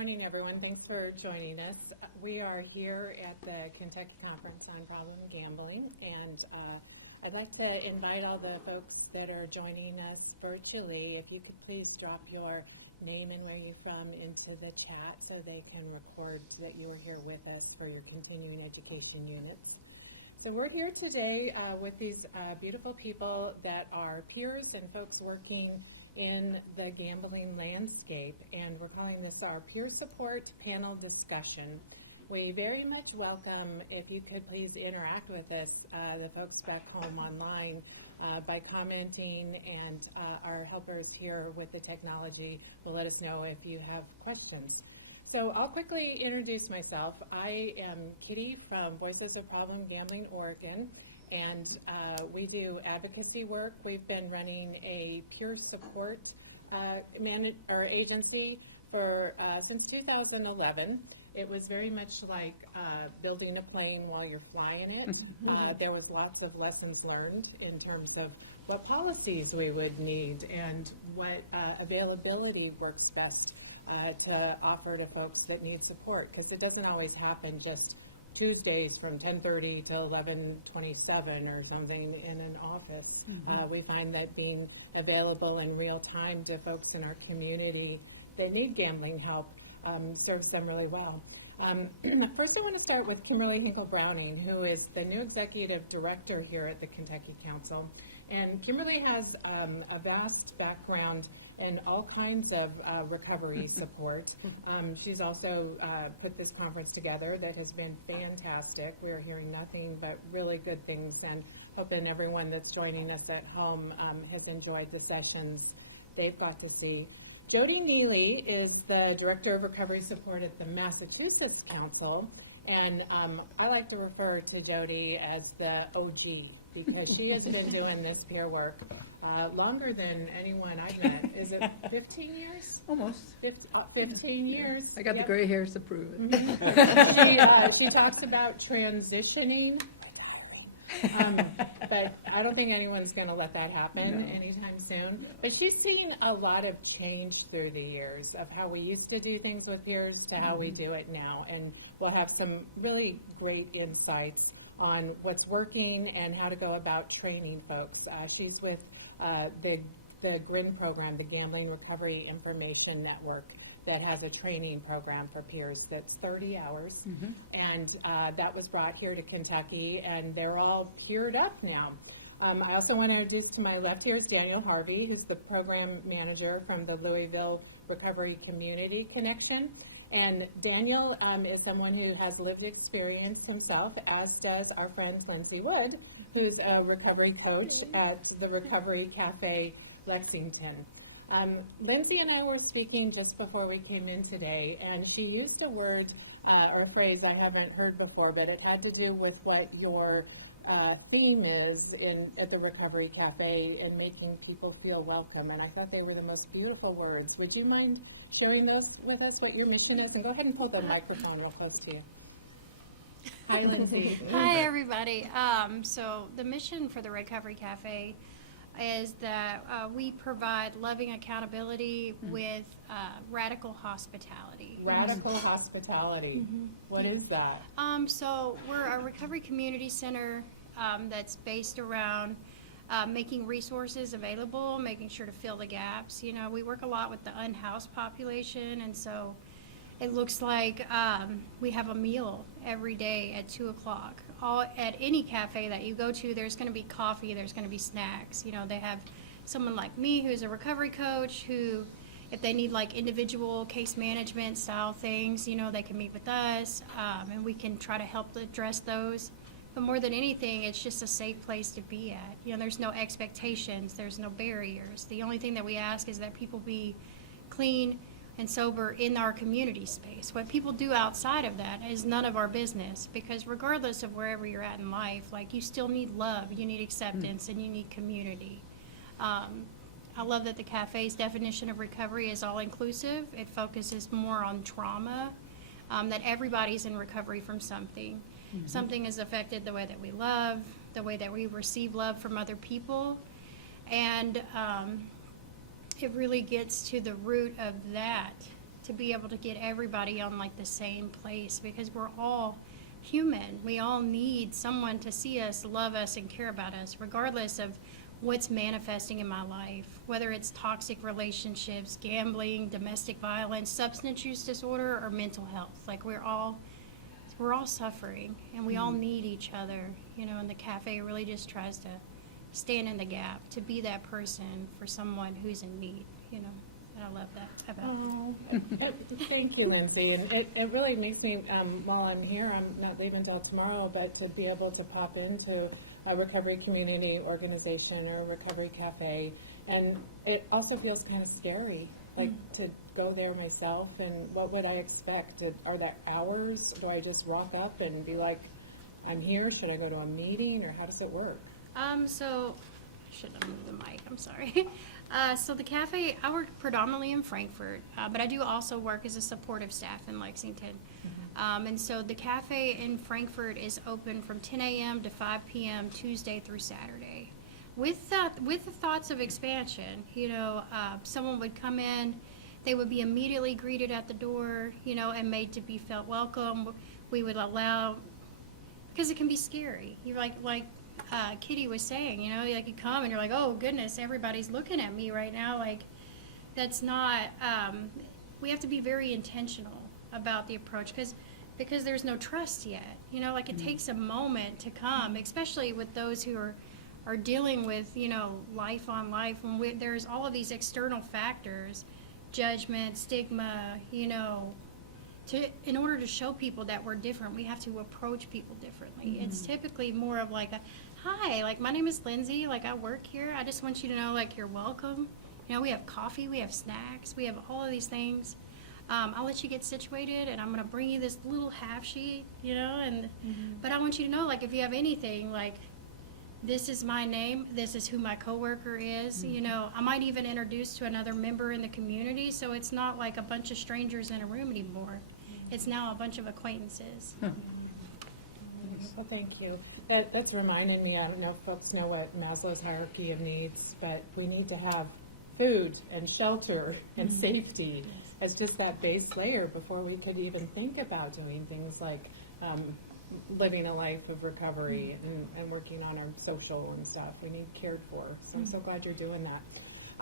morning, everyone. Thanks for joining us. We are here at the Kentucky Conference on Problem Gambling, and I'd like to invite all the folks that are joining us virtually, if you could please drop your name and where you're from into the chat so they can record that you are here with us for your continuing education units. So we're here today with these beautiful people that are peers and folks working in the gambling landscape, and we're calling this our peer support panel discussion. We very much welcome if you could please interact with us, the folks back home online, by commenting, and our helpers here with the technology will let us know if you have questions. So I'll quickly introduce myself. I am Kitty from Voices of Problem Gambling Oregon, and we do advocacy work. We've been running a peer support agency for since 2011. It was very much like building a plane while you're flying it. There was lots of lessons learned in terms of what policies we would need and what availability works best to offer to folks that need support, because it doesn't always happen just Tuesdays from 10:30 to 11:27 or something in an office. We find that being available in real time to folks in our community that need gambling help serves them really well. First, I want to start with Kimberly Hinkel-Browning, who is the new executive director here at the Kentucky Council. And Kimberly has a vast background in all kinds of recovery support. She's also put this conference together that has been fantastic. We're hearing nothing but really good things, and hoping everyone that's joining us at home has enjoyed the sessions they've got to see. Jodie Nealley is the Director of Recovery Support at the Massachusetts Council, and I like to refer to Jodie as the OG, because she has been doing this peer work longer than anyone I've met. Is it 15 years? Almost. 15 years. I got the gray hairs to prove it. She talks about transitioning, but I don't think anyone's going to let that happen anytime soon. But she's seen a lot of change through the years of how we used to do things with peers to how we do it now, and we'll have some really great insights on what's working and how to go about training folks. She's with the GRIN program, the Gambling Recovery Information Network, that has a training program for peers that's 30 hours, and that was brought here to Kentucky, and they're all geared up now. I also want to introduce to my left here is Daniel Harvey, who's the program manager from the Louisville Recovery Community Connection. And Daniel is someone who has lived experience himself, as does our friend Lindsey Wood, who's a recovery coach at the Recovery Cafe Lexington. Lindsey and I were speaking just before we came in today, and she used a word or phrase I haven't heard before, but it had to do with what your theme is at the Recovery Cafe and making people feel welcome, and I thought they were the most beautiful words. Would you mind sharing those with us, what your mission is? And go ahead and hold the microphone real close to you. Hi, Lindsey. Hi, everybody. So the mission for the Recovery Cafe is that we provide loving accountability with radical hospitality. Radical hospitality. What is that? So we're a recovery community center that's based around making resources available, making sure to fill the gaps. You know, we work a lot with the unhoused population, and so it looks like we have a meal every day at 2 o'clock. At any cafe that you go to, there's going to be coffee, there's going to be snacks. You know, they have someone like me who's a recovery coach who, if they need like individual case management style things, you know, they can meet with us, and we can try to help address those. But more than anything, it's just a safe place to be at. You know, there's no expectations, there's no barriers. The only thing that we ask is that people be clean and sober in our community space. What people do outside of that is none of our business, because regardless of wherever you're at in life, like, you still need love, you need acceptance, and you need community. I love that the cafe's definition of recovery is all-inclusive. It focuses more on trauma, that everybody's in recovery from something. Something has affected the way that we love, the way that we receive love from other people, and it really gets to the root of that to be able to get everybody on like the same place, because we're all human. We all need someone to see us, love us, and care about us, regardless of what's manifesting in my life, whether it's toxic relationships, gambling, domestic violence, substance use disorder, or mental health. Like we're all suffering, and we all need each other, you know, and the cafe really just tries to stand in the gap, to be that person for someone who's in need, you know. And I love that about Thank you, Lindsey. And it really makes me, while I'm here, I'm not leaving until tomorrow, but to be able to pop into a recovery community organization or a recovery cafe. And it also feels kind of scary, like to go there myself, and what would I expect? Are there hours? Do I just walk up and be like, I'm here? Should I go to a meeting, or how does it work? So, I shouldn't have moved the mic, I'm sorry. So the cafe, I work predominantly in Frankfurt, but I do also work as a supportive staff in Lexington. And so the cafe in Frankfurt is open from 10 a.m. to 5 p.m. Tuesday through Saturday. With the thoughts of expansion, you know, someone would come in, they would be immediately greeted at the door, you know, and made to be felt welcome. We would allow, because it can be scary. You're like Kitty was saying, you know, like you come and you're like, oh goodness, everybody's looking at me right now. Like, that's not, we have to be very intentional about the approach, because there's no trust yet. You know, like it takes a moment to come, especially with those who are dealing with, you know, life on life, when there's all of these external factors, judgment, stigma, you know. In order to show people that we're different, we have to approach people differently. It's typically more of like a, hi, like my name is Lindsey, like I work here. I just want you to know, like, you're welcome. You know, we have coffee, we have snacks, we have all of these things. I'll let you get situated, and I'm going to bring you this little half sheet, you know, and but I want you to know, like, if you have anything, like, this is my name, this is who my coworker is, you know. I might even introduce to another member in the community, so it's not like a bunch of strangers in a room anymore. It's now a bunch of acquaintances. Well, thank you. That's reminding me, I don't know if folks know what Maslow's hierarchy of needs, but we need to have food and shelter and safety as just that base layer before we could even think about doing things like living a life of recovery and working on our social and stuff. We need cared for. So I'm so glad you're doing that.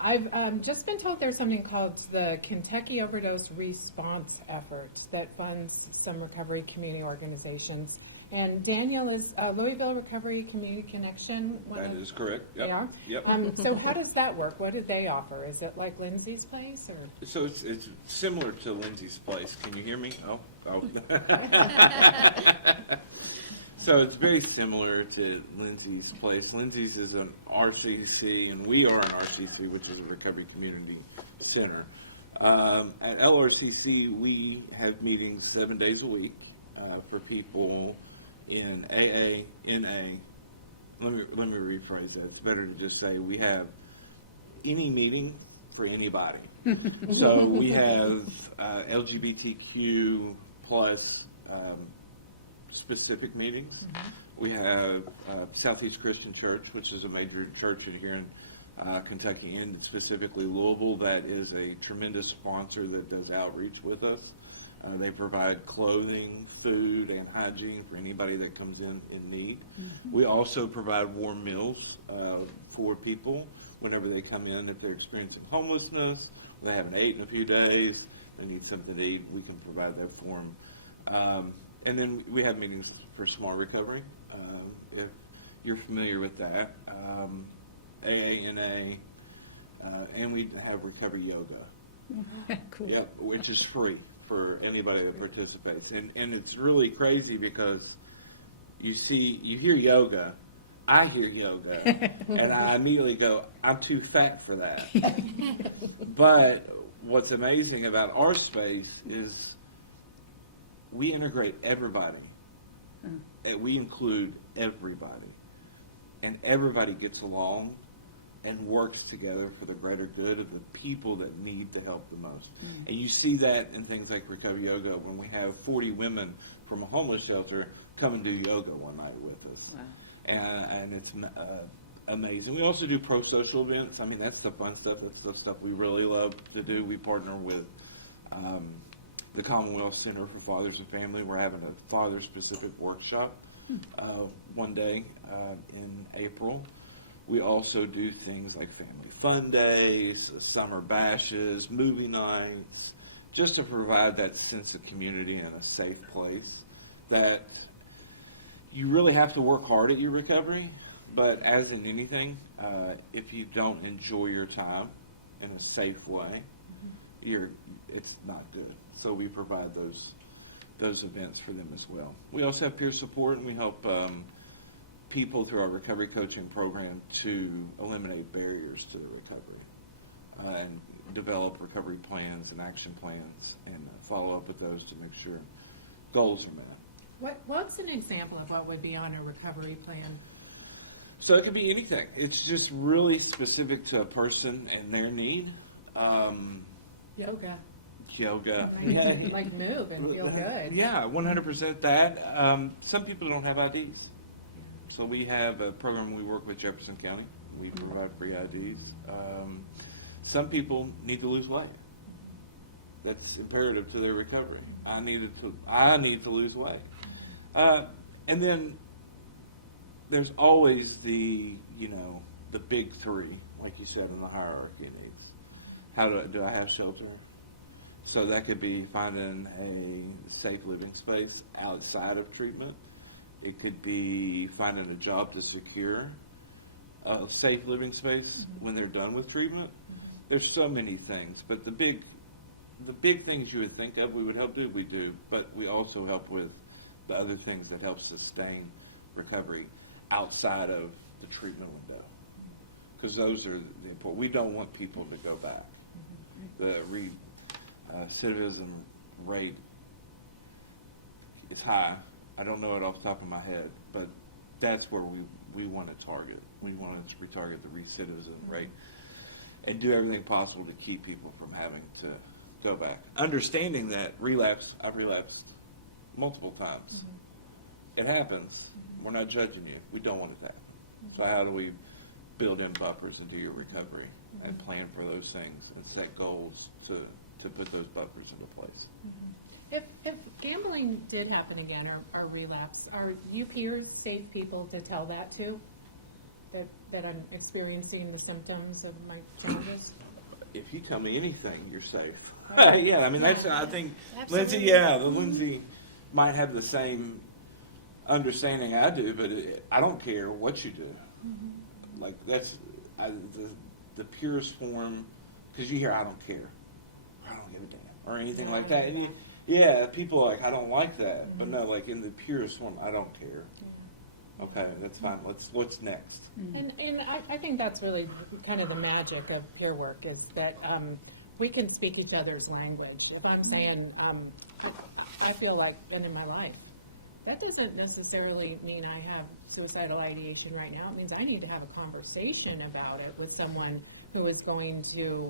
I've just been told there's something called the Kentucky Overdose Response Effort that funds some recovery community organizations. And Daniel is Louisville Recovery Community Connection. That is correct. Yep. They are? Yep. So how does that work? What do they offer? Is it like Lindsey's place? Or? So it's similar to Lindsey's place. Can you hear me? Oh. So it's very similar to Lindsey's place. Lindsey's is an RCC, and we are an RCC, which is a Recovery Community Center. At LRCC, we have meetings 7 days a week for people in AA, NA. Let me rephrase that. It's better to just say we have any meeting for anybody. So we have LGBTQ plus specific meetings. We have Southeast Christian Church, which is a major church here in Kentucky and specifically Louisville, that is a tremendous sponsor that does outreach with us. They provide clothing, food, and hygiene for anybody that comes in need. We also provide warm meals for people whenever they come in. If they're experiencing homelessness, they haven't eaten in a few days, they need something to eat, we can provide that for them. And then we have meetings for Smart Recovery, if you're familiar with that. AANA, and we have Recovery Yoga. Cool. Yep, which is free for anybody that participates. And it's really crazy because you hear yoga, I hear yoga, and I immediately go, I'm too fat for that. But what's amazing about our space is we integrate everybody, and we include everybody, and everybody gets along and works together for the greater good of the people that need the help the most. And you see that in things like Recovery Yoga, when we have 40 women from a homeless shelter come and do yoga one night with us. Wow. And it's amazing. We also do pro-social events. I mean, that's the fun stuff. That's the stuff we really love to do. We partner with The Commonwealth Center for Fathers and Family, we're having a father-specific workshop one day in April. We also do things like family fun days, summer bashes, movie nights, just to provide that sense of community and a safe place that you really have to work hard at your recovery, but as in anything, if you don't enjoy your time in a safe way, it's not good. So we provide those events for them as well. We also have peer support, and we help people through our recovery coaching program to eliminate barriers to the recovery and develop recovery plans and action plans and follow up with those to make sure goals are met. What's an example of what would be on a recovery plan? So it could be anything. It's just really specific to a person and their need. Yoga. Like move and feel good. Yeah, 100% that. Some people don't have IDs. So we have a program we work with Jefferson County. We provide free IDs. Some people need to lose weight. That's imperative to their recovery. I need to lose weight. And then there's always the big three, like you said, in the hierarchy of needs. How do I have shelter? So that could be finding a safe living space outside of treatment. It could be finding a job to secure a safe living space when they're done with treatment. There's so many things, but the big things you would think of we would help do, we do, but we also help with the other things that help sustain recovery outside of the treatment window, because those are the important. We don't want people to go back. The recidivism rate is high. I don't know it off the top of my head, but that's where we want to target. We want to retarget the recidivism rate and do everything possible to keep people from having to go back. Understanding that I've relapsed multiple times. It happens. We're not judging you. We don't want it to happen. So how do we build in buffers into your recovery and plan for those things and set goals to put those buffers into place? If gambling did happen again or relapse, are you peers safe people to tell that to? That I'm experiencing the symptoms of my challenges? If you tell me anything, you're safe. Yeah. Yeah, I mean, that's, I think, Absolutely. Lindsey might have the same understanding I do, but I don't care what you do. Like, that's the purest form, because you hear, I don't care, I don't give a damn, or anything like that. And people are like, I don't like that. But no, like, in the purest form, I don't care. Okay, that's fine. What's next? And I think that's really kind of the magic of peer work, is that we can speak each other's language. If I'm saying, I feel like ending my life, that doesn't necessarily mean I have suicidal ideation right now. It means I need to have a conversation about it with someone who is going to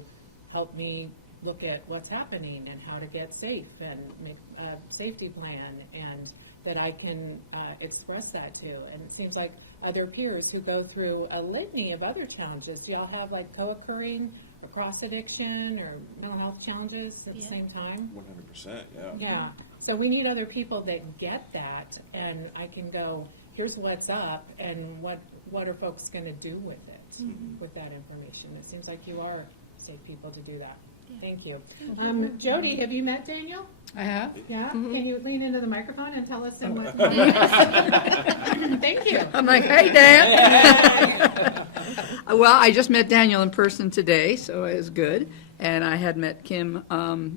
help me look at what's happening and how to get safe and make a safety plan, and that I can express that to. And it seems like other peers who go through a litany of other challenges, do y'all have like co-occurring or cross addiction or mental health challenges at the same time? 100%, yeah. Yeah. So we need other people that get that, and I can go, here's what's up, and what are folks going to do with it, with that information. It seems like you are safe people to do that. Thank you. Jodie, have you met Daniel? I have. Yeah? Can you lean into the microphone and tell us what? Thank you. I'm like, hey, Dan. Well, I just met Daniel in person today, so it was good. And I had met Kim,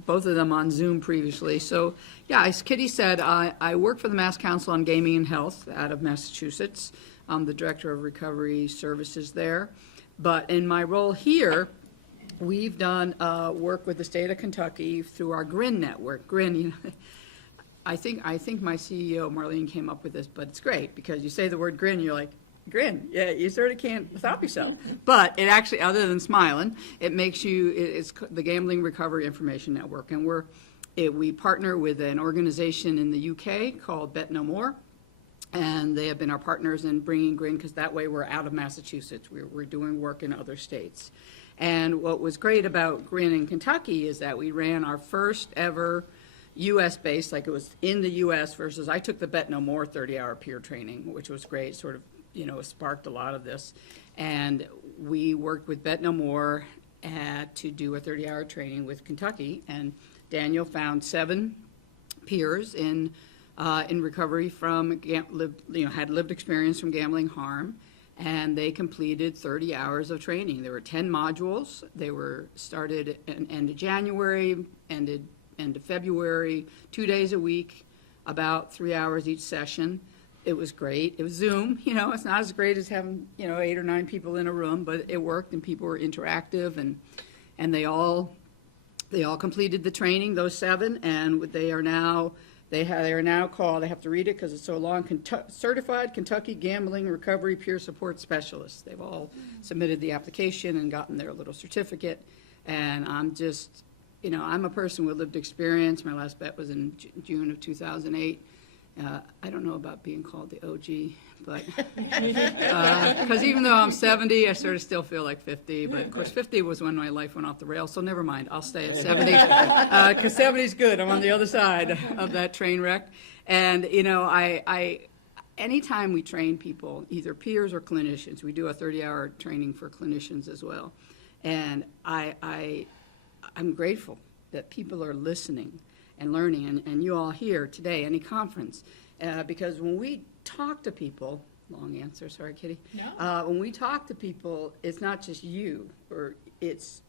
both of them on Zoom previously. So, yeah, as Kitty said, I work for the Mass Council on Gaming and Health out of Massachusetts. I'm the Director of Recovery Services there. But in my role here, we've done work with the state of Kentucky through our GRIN network. GRIN, I think my CEO, Marlene, came up with this, but it's great because you say the word GRIN, you're like, grin. Yeah, you sort of can't stop yourself. But it actually, other than smiling, it makes you, it's the Gambling Recovery Information Network. And we partner with an organization in the UK called Bet No More. And they have been our partners in bringing GRIN, because that way we're out of Massachusetts. We're doing work in other states. And what was great about Grin in Kentucky is that we ran our first ever U.S.-based, like it was in the U.S. versus I took the Bet No More 30-hour peer training, which was great, sort of, sparked a lot of this. And we worked with Bet No More to do a 30-hour training with Kentucky, and Daniel found 7 peers in recovery from, had lived experience from gambling harm, and they completed 30 hours of training. There were 10 modules. They were started end of January, ended end of February, 2 days a week, about 3 hours each session. It was great. It was Zoom, it's not as great as having, 8 or 9 people in a room, but it worked and people were interactive, and they all completed the training, those 7, and they are now called, I have to read it because it's so long, Certified Kentucky Gambling Recovery Peer Support Specialists. They've all submitted the application and gotten their little certificate, and I'm just, I'm a person with lived experience. My last bet was in June of 2008. I don't know about being called the OG, but because even though I'm 70, I sort of still feel like 50. But of course, 50 was when my life went off the rails, so never mind. I'll stay at 70 because 70 is good. I'm on the other side of that train wreck, and anytime we train people, either peers or clinicians, we do a 30-hour training for clinicians as well, and I'm grateful that people are listening and learning, and you all here today, any conference, because when we talk to people, long answer, sorry, Kitty. No. When we talk to people, it's not just you, or it's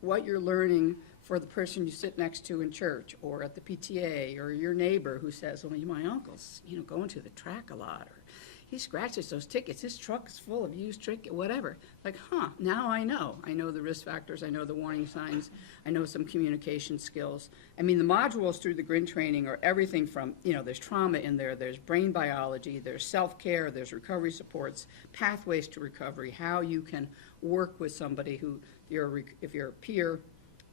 what you're learning for the person you sit next to in church, or at the PTA, or your neighbor who says, well, my uncle's, going to the track a lot, or he scratches those tickets, his truck's full of used tickets, whatever. Like, now I know the risk factors, I know the warning signs, I know some communication skills. I mean, the modules through the GRIN training are everything from, there's trauma in there, there's brain biology, there's self-care, there's recovery supports, pathways to recovery, how you can work with somebody who, if you're a peer,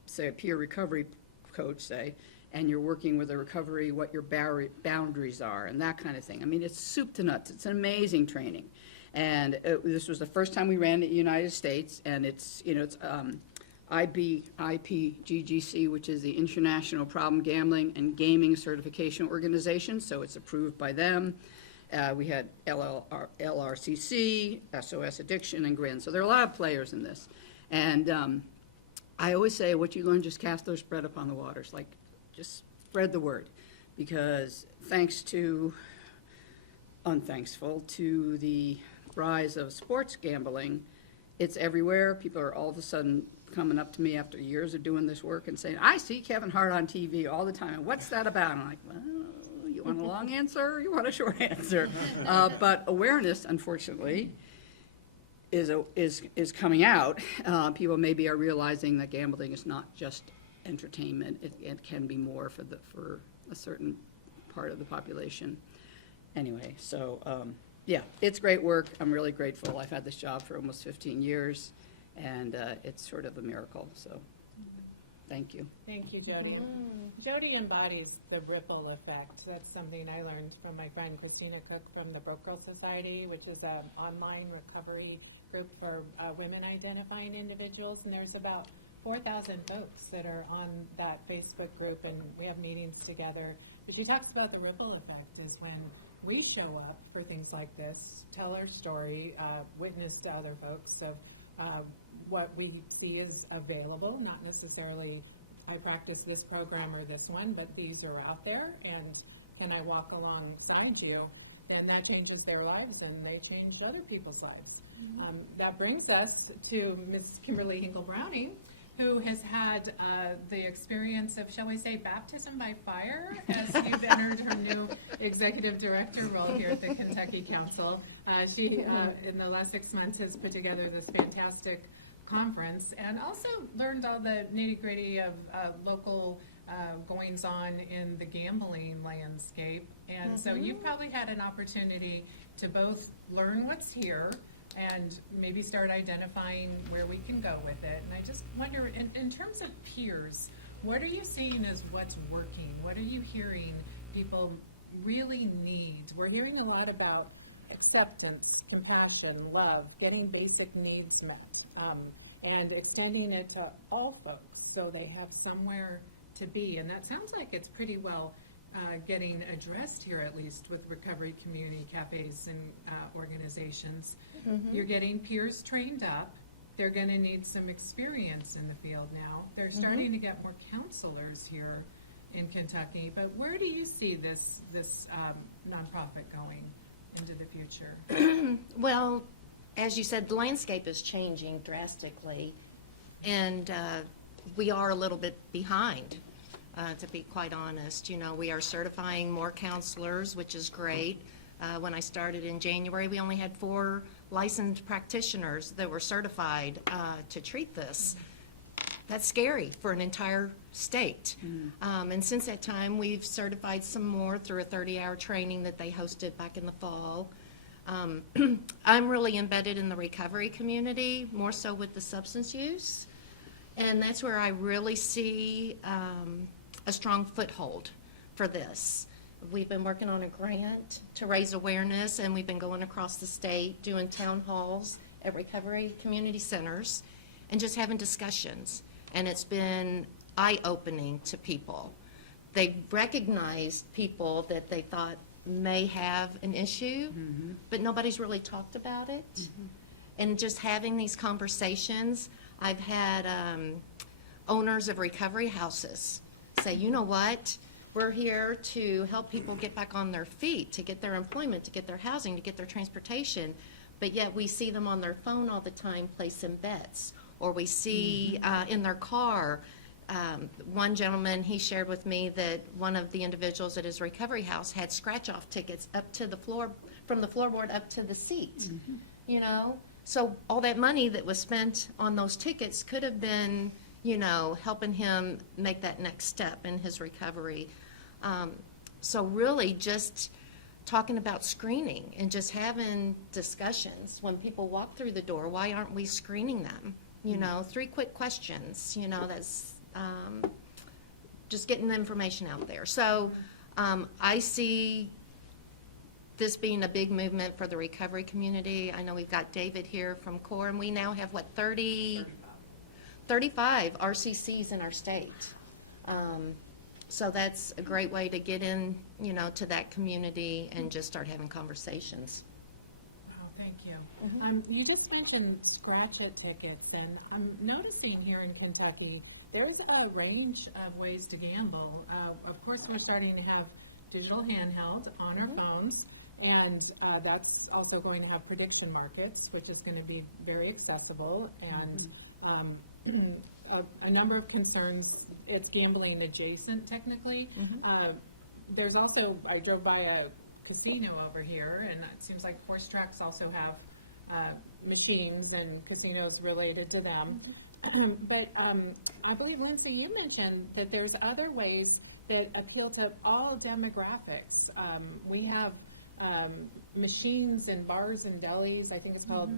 say a peer recovery coach, say, and you're working with a recovery, what your boundaries are, and that kind of thing. I mean, it's soup to nuts. It's an amazing training. And this was the first time we ran it in the United States, and it's IPGGC, which is the International Problem Gambling and Gaming Certification Organization, so it's approved by them. We had LRCC, SOS Addiction, and GRIN. So there are a lot of players in this. And I always say, what you learn, just cast those spread upon the waters. Like, just spread the word, because unthankful to the rise of sports gambling, it's everywhere. People are all of a sudden coming up to me after years of doing this work and saying, I see Kevin Hart on TV all the time. What's that about? And I'm like, well, you want a long answer or you want a short answer? But awareness, unfortunately, is coming out. People maybe are realizing that gambling is not just entertainment. It can be more for a certain part of the population. Anyway, so yeah, it's great work. I'm really grateful. I've had this job for almost 15 years, and it's sort of a miracle. So thank you. Thank you, Jodie. Jodie embodies the ripple effect. That's something I learned from my friend Christina Cook from the Broke Girl Society, which is an online recovery group for women identifying individuals, and there's about 4,000 folks that are on that Facebook group, and we have meetings together. But she talks about the ripple effect is when we show up for things like this, tell our story, witness to other folks of what we see is available, not necessarily I practice this program or this one, but these are out there, and can I walk alongside you? Then that changes their lives, and they change other people's lives. That brings us to Ms. Kimberly Hinkel-Browning, who has had the experience of, shall we say, baptism by fire as you've entered her new executive director role here at the Kentucky Council. She, in the last 6 months, has put together this fantastic conference and also learned all the nitty-gritty of local goings-on in the gambling landscape. And so you've probably had an opportunity to both learn what's here and maybe start identifying where we can go with it. And I just wonder, in terms of peers, what are you seeing as what's working? What are you hearing people really need? We're hearing a lot about acceptance, compassion, love, getting basic needs met. and extending it to all folks so they have somewhere to be. And that sounds like it's pretty well getting addressed here, at least with recovery community cafes and organizations. You're getting peers trained up. They're going to need some experience in the field now. They're starting to get more counselors here in Kentucky. But where do you see this nonprofit going into the future? Well, as you said, the landscape is changing drastically, and we are a little bit behind, to be quite honest. You know, we are certifying more counselors, which is great. When I started in January, we only had 4 licensed practitioners that were certified to treat this. That's scary for an entire state. And since that time, we've certified some more through a 30-hour training that they hosted back in the fall. I'm really embedded in the recovery community, more so with the substance use. And that's where I really see a strong foothold for this. We've been working on a grant to raise awareness, and we've been going across the state doing town halls at recovery community centers and just having discussions. And it's been eye-opening to people. They've recognized people that they thought may have an issue, but nobody's really talked about it. And just having these conversations, I've had owners of recovery houses say, you know what, we're here to help people get back on their feet, to get their employment, to get their housing, to get their transportation, but yet we see them on their phone all the time placing bets, or we see in their car. One gentleman, he shared with me that one of the individuals at his recovery house had scratch-off tickets up to the floor, from the floorboard up to the seat, you know? So all that money that was spent on those tickets could have been, you know, helping him make that next step in his recovery. So really just talking about screening and just having discussions when people walk through the door. Why aren't we screening them? You know, 3 quick questions, you know, that's just getting the information out there. So I see this being a big movement for the recovery community. I know we've got David here from CORE, and we now have, what, 35 RCCs in our state. So that's a great way to get in, you know, to that community and just start having conversations. Wow, thank you. You just mentioned scratch-it tickets, and I'm noticing here in Kentucky, there's a range of ways to gamble. Of course, we're starting to have digital handhelds on our phones, and that's also going to have prediction markets, which is going to be very accessible, and a number of concerns. It's gambling adjacent, technically. There's also, I drove by a casino over here, and it seems like Horse Tracks also have machines and casinos related to them. But I believe, Lindsey, you mentioned that there's other ways that appeal to all demographics. We have machines in bars and delis. I think it's called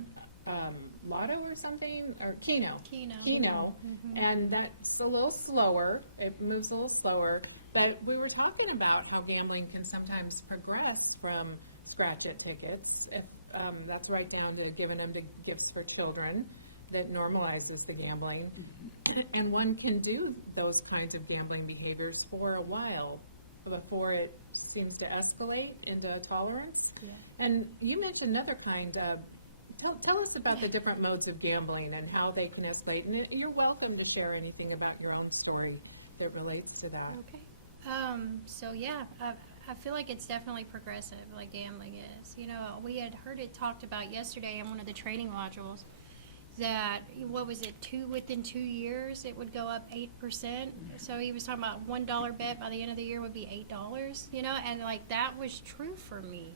Lotto or something, or Keno. And that's a little slower. It moves a little slower. But we were talking about how gambling can sometimes progress from scratch-it tickets, if that's right down to giving them to gifts for children, that normalizes the gambling. And one can do those kinds of gambling behaviors for a while before it seems to escalate into tolerance. And you mentioned another kind. Tell us about the different modes of gambling and how they can escalate. And you're welcome to share anything about your own story that relates to that. Okay. So yeah, I feel like it's definitely progressive, like gambling is. You know, we had heard it talked about yesterday in one of the training modules that, what was it, within 2 years it would go up 8%. So he was talking about $1 bet by the end of the year would be $8, you know, and like that was true for me.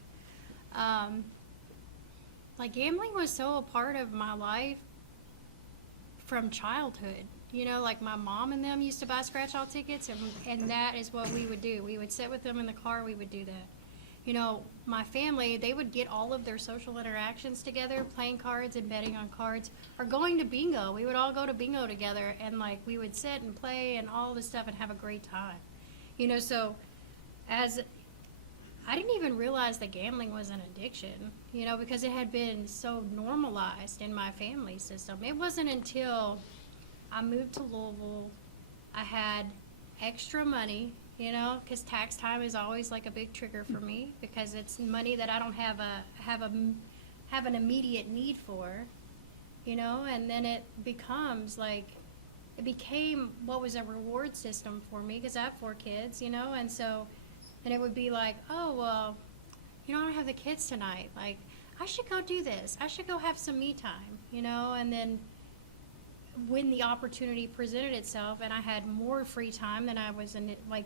Like gambling was so a part of my life from childhood. You know, like my mom and them used to buy scratch-off tickets, and that is what we would do. We would sit with them in the car, we would do that. You know, my family, they would get all of their social interactions together, playing cards and betting on cards, or going to bingo. We would all go to bingo together, and like we would sit and play and all this stuff and have a great time. You know, so as I didn't even realize that gambling was an addiction, you know, because it had been so normalized in my family system. It wasn't until I moved to Louisville, I had extra money, you know, because tax time is always like a big trigger for me because it's money that I don't have an immediate need for, you know, and then it becomes like, it became what was a reward system for me because I have 4 kids, you know, and so then it would be like, oh, well, you know, I don't have the kids tonight. Like, I should go do this. I should go have some me time, you know, and then when the opportunity presented itself and I had more free time than I was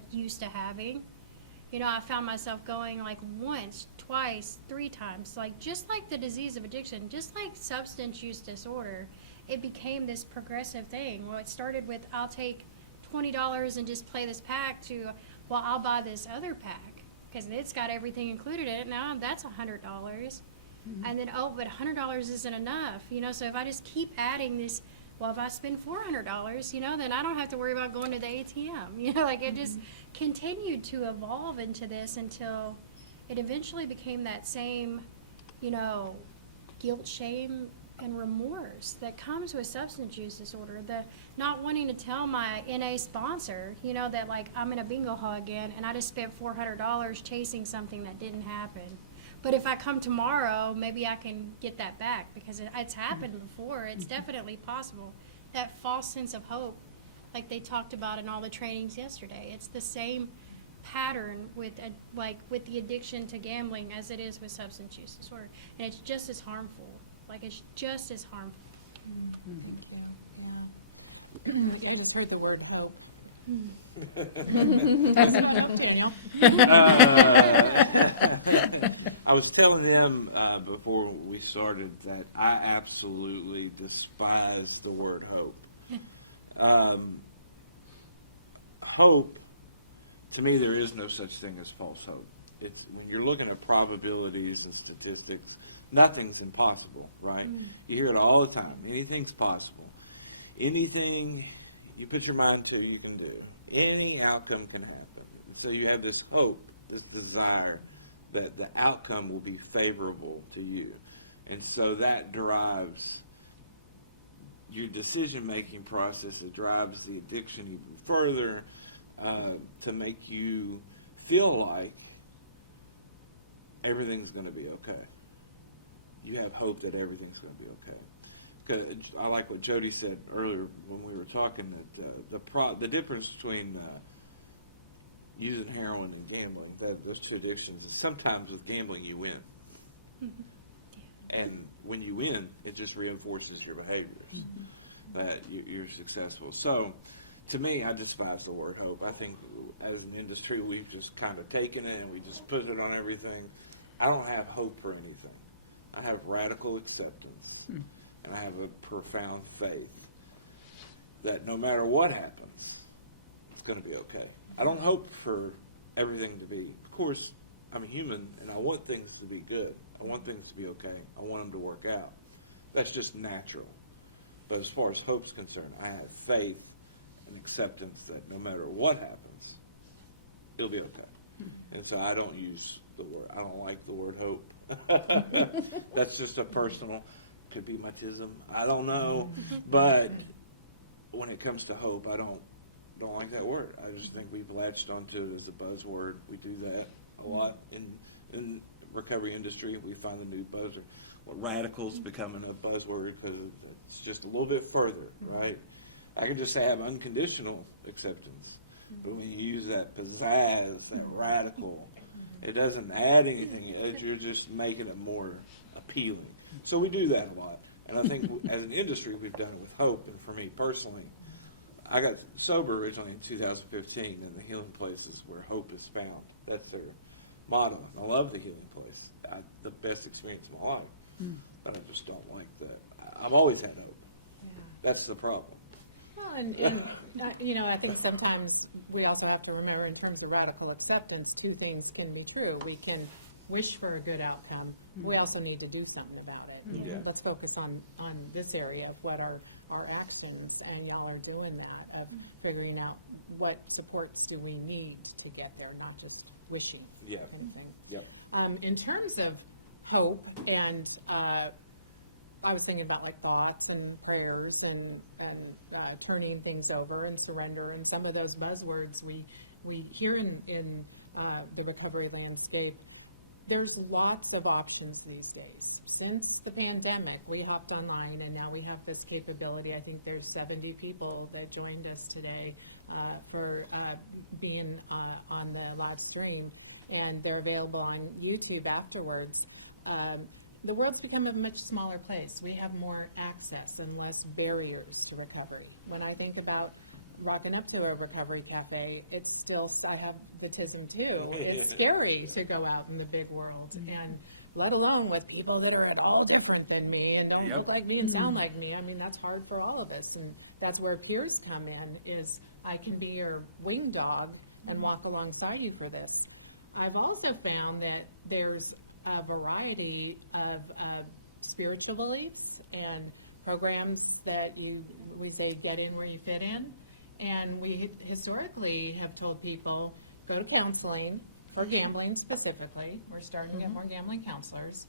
used to having, you know, I found myself going like once, twice, 3 times, like just like the disease of addiction, just like substance use disorder, it became this progressive thing. Well, it started with I'll take $20 and just play this pack to, well, I'll buy this other pack because it's got everything included in it. Now that's $100. And then, oh, but $100 isn't enough, you know, so if I just keep adding this, well, if I spend $400, you know, then I don't have to worry about going to the ATM. You know, like it just continued to evolve into this until it eventually became that same, you know, guilt, shame, and remorse that comes with substance use disorder. The not wanting to tell my NA sponsor, you know, that like I'm in a bingo hall again and I just spent $400 chasing something that didn't happen. But if I come tomorrow, maybe I can get that back because it's happened before. It's definitely possible. That false sense of hope, like they talked about in all the trainings yesterday, it's the same pattern with with the addiction to gambling as it is with substance use disorder, and it's just as harmful. Like it's just as harmful. I just heard the word hope. That's not hope, Daniel. I was telling him before we started that I absolutely despise the word hope. Hope, to me, there is no such thing as false hope. It's when you're looking at probabilities and statistics, nothing's impossible, right? You hear it all the time. Anything's possible. Anything you put your mind to, you can do. Any outcome can happen. So you have this hope, this desire that the outcome will be favorable to you. And so that drives your decision-making process. It drives the addiction even further to make you feel like everything's going to be okay. You have hope that everything's going to be okay. Because I like what Jodie said earlier when we were talking, that the difference between using heroin and gambling, those 2 addictions, is sometimes with gambling you win. And when you win, it just reinforces your behaviors, that you're successful. So, to me, I despise the word hope. I think as an industry, we've just kind of taken it and we just put it on everything. I don't have hope for anything. I have radical acceptance, and I have a profound faith that no matter what happens, it's going to be okay. I don't hope for everything to be, of course, I'm a human, and I want things to be good. I want things to be okay. I want them to work out. That's just natural. But as far as hope's concerned, I have faith and acceptance that no matter what happens, it'll be okay. And so I don't use the word, I don't like the word hope. That's just a personal, could be my tism, I don't know. But when it comes to hope, I don't like that word. I just think we've latched onto it as a buzzword. We do that a lot in recovery industry. We find the new buzzword. Well, radical's becoming a buzzword because it's just a little bit further, right? I can just say I have unconditional acceptance. But when you use that pizzazz, that radical, it doesn't add anything. You're just making it more appealing. So we do that a lot. And I think as an industry, we've done it with hope. And for me personally, I got sober originally in 2015 in the healing places where hope is found. That's their motto. I love the healing place. The best experience of my life. But I just don't like that. I've always had hope. That's the problem. Well, and you know, I think sometimes we also have to remember in terms of radical acceptance, 2 things can be true. We can wish for a good outcome. We also need to do something about it. You know, let's focus on this area of what our our actions, and y'all are doing that, of figuring out what supports do we need to get there, not just wishing Yeah. anything. Yep. In terms of hope, and I was thinking about like thoughts and prayers and turning things over and surrender, and some of those buzzwords we hear in the recovery landscape. There's lots of options these days. Since the pandemic, we hopped online, and now we have this capability. I think there's 70 people that joined us today for being on the live stream, and they're available on YouTube afterwards. The world's become a much smaller place. We have more access and less barriers to recovery. When I think about rocking up to a recovery cafe, it's still, I have the tism too. It's scary to go out in the big world, and let alone with people that are at all different than me and don't look like me and sound like me. I mean, that's hard for all of us, and that's where peers come in, is I can be your wing dog and walk alongside you for this. I've also found that there's a variety of spiritual beliefs and programs that we say get in where you fit in. And we historically have told people, go to counseling, or gambling specifically. We're starting to get more gambling counselors.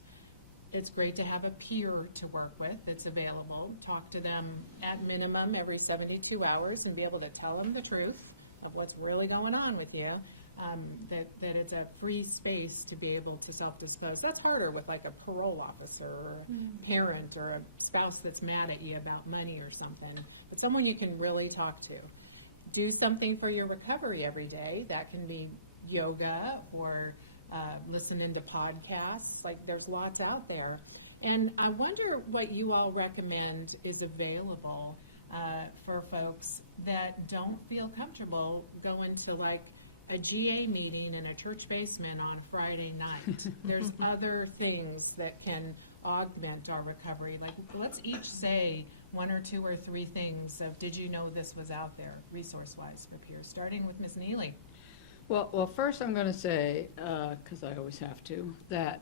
It's great to have a peer to work with that's available. Talk to them at minimum every 72 hours and be able to tell them the truth of what's really going on with you. That it's a free space to be able to self-dispose. That's harder with like a parole officer or a parent or a spouse that's mad at you about money or something. But someone you can really talk to. Do something for your recovery every day. That can be yoga or listening to podcasts. Like, there's lots out there. And I wonder what you all recommend is available for folks that don't feel comfortable going to like a GA meeting in a church basement on a Friday night. There's other things that can augment our recovery. Like, let's each say one or two or three things of, did you know this was out there, resource-wise for peers, starting with Ms. Nealley. Well, first I'm going to say, because I always have to, that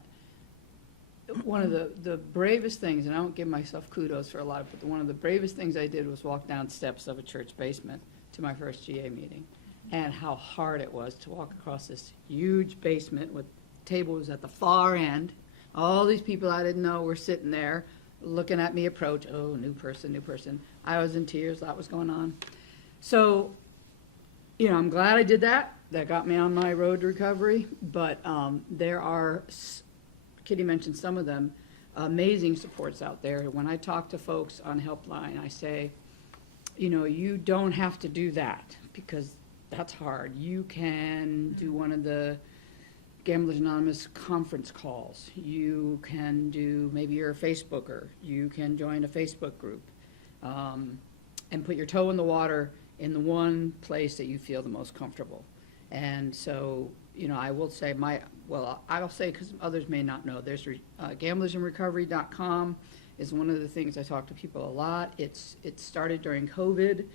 one of the bravest things, and I don't give myself kudos for a lot of it, but one of the bravest things I did was walk down steps of a church basement to my first GA meeting, and how hard it was to walk across this huge basement with tables at the far end. All these people I didn't know were sitting there looking at me approach. Oh, new person, new person. I was in tears. That was going on. So, I'm glad I did that. That got me on my road to recovery. But there are, Kitty mentioned some of them, amazing supports out there. When I talk to folks on Helpline, I say, you don't have to do that because that's hard. You can do one of the Gamblers Anonymous conference calls. You can do, maybe you're a Facebooker, you can join a Facebook group and put your toe in the water in the one place that you feel the most comfortable. And so, I will say I'll say, because others may not know, there's gamblersinrecovery.com is one of the things I talk to people a lot. It started during COVID,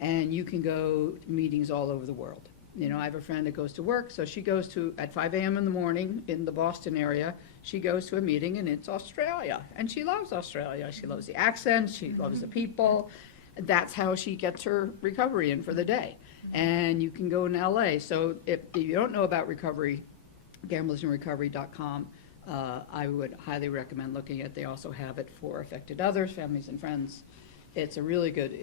and you can go to meetings all over the world. I have a friend that goes to work, so she goes to, at 5 a.m. in the morning in the Boston area, she goes to a meeting, and it's Australia. And she loves Australia. She loves the accent. She loves the people. That's how she gets her recovery in for the day. And you can go in LA. So if you don't know about recovery, gamblersinrecovery.com, I would highly recommend looking at. They also have it for affected others, families and friends. It's a really good,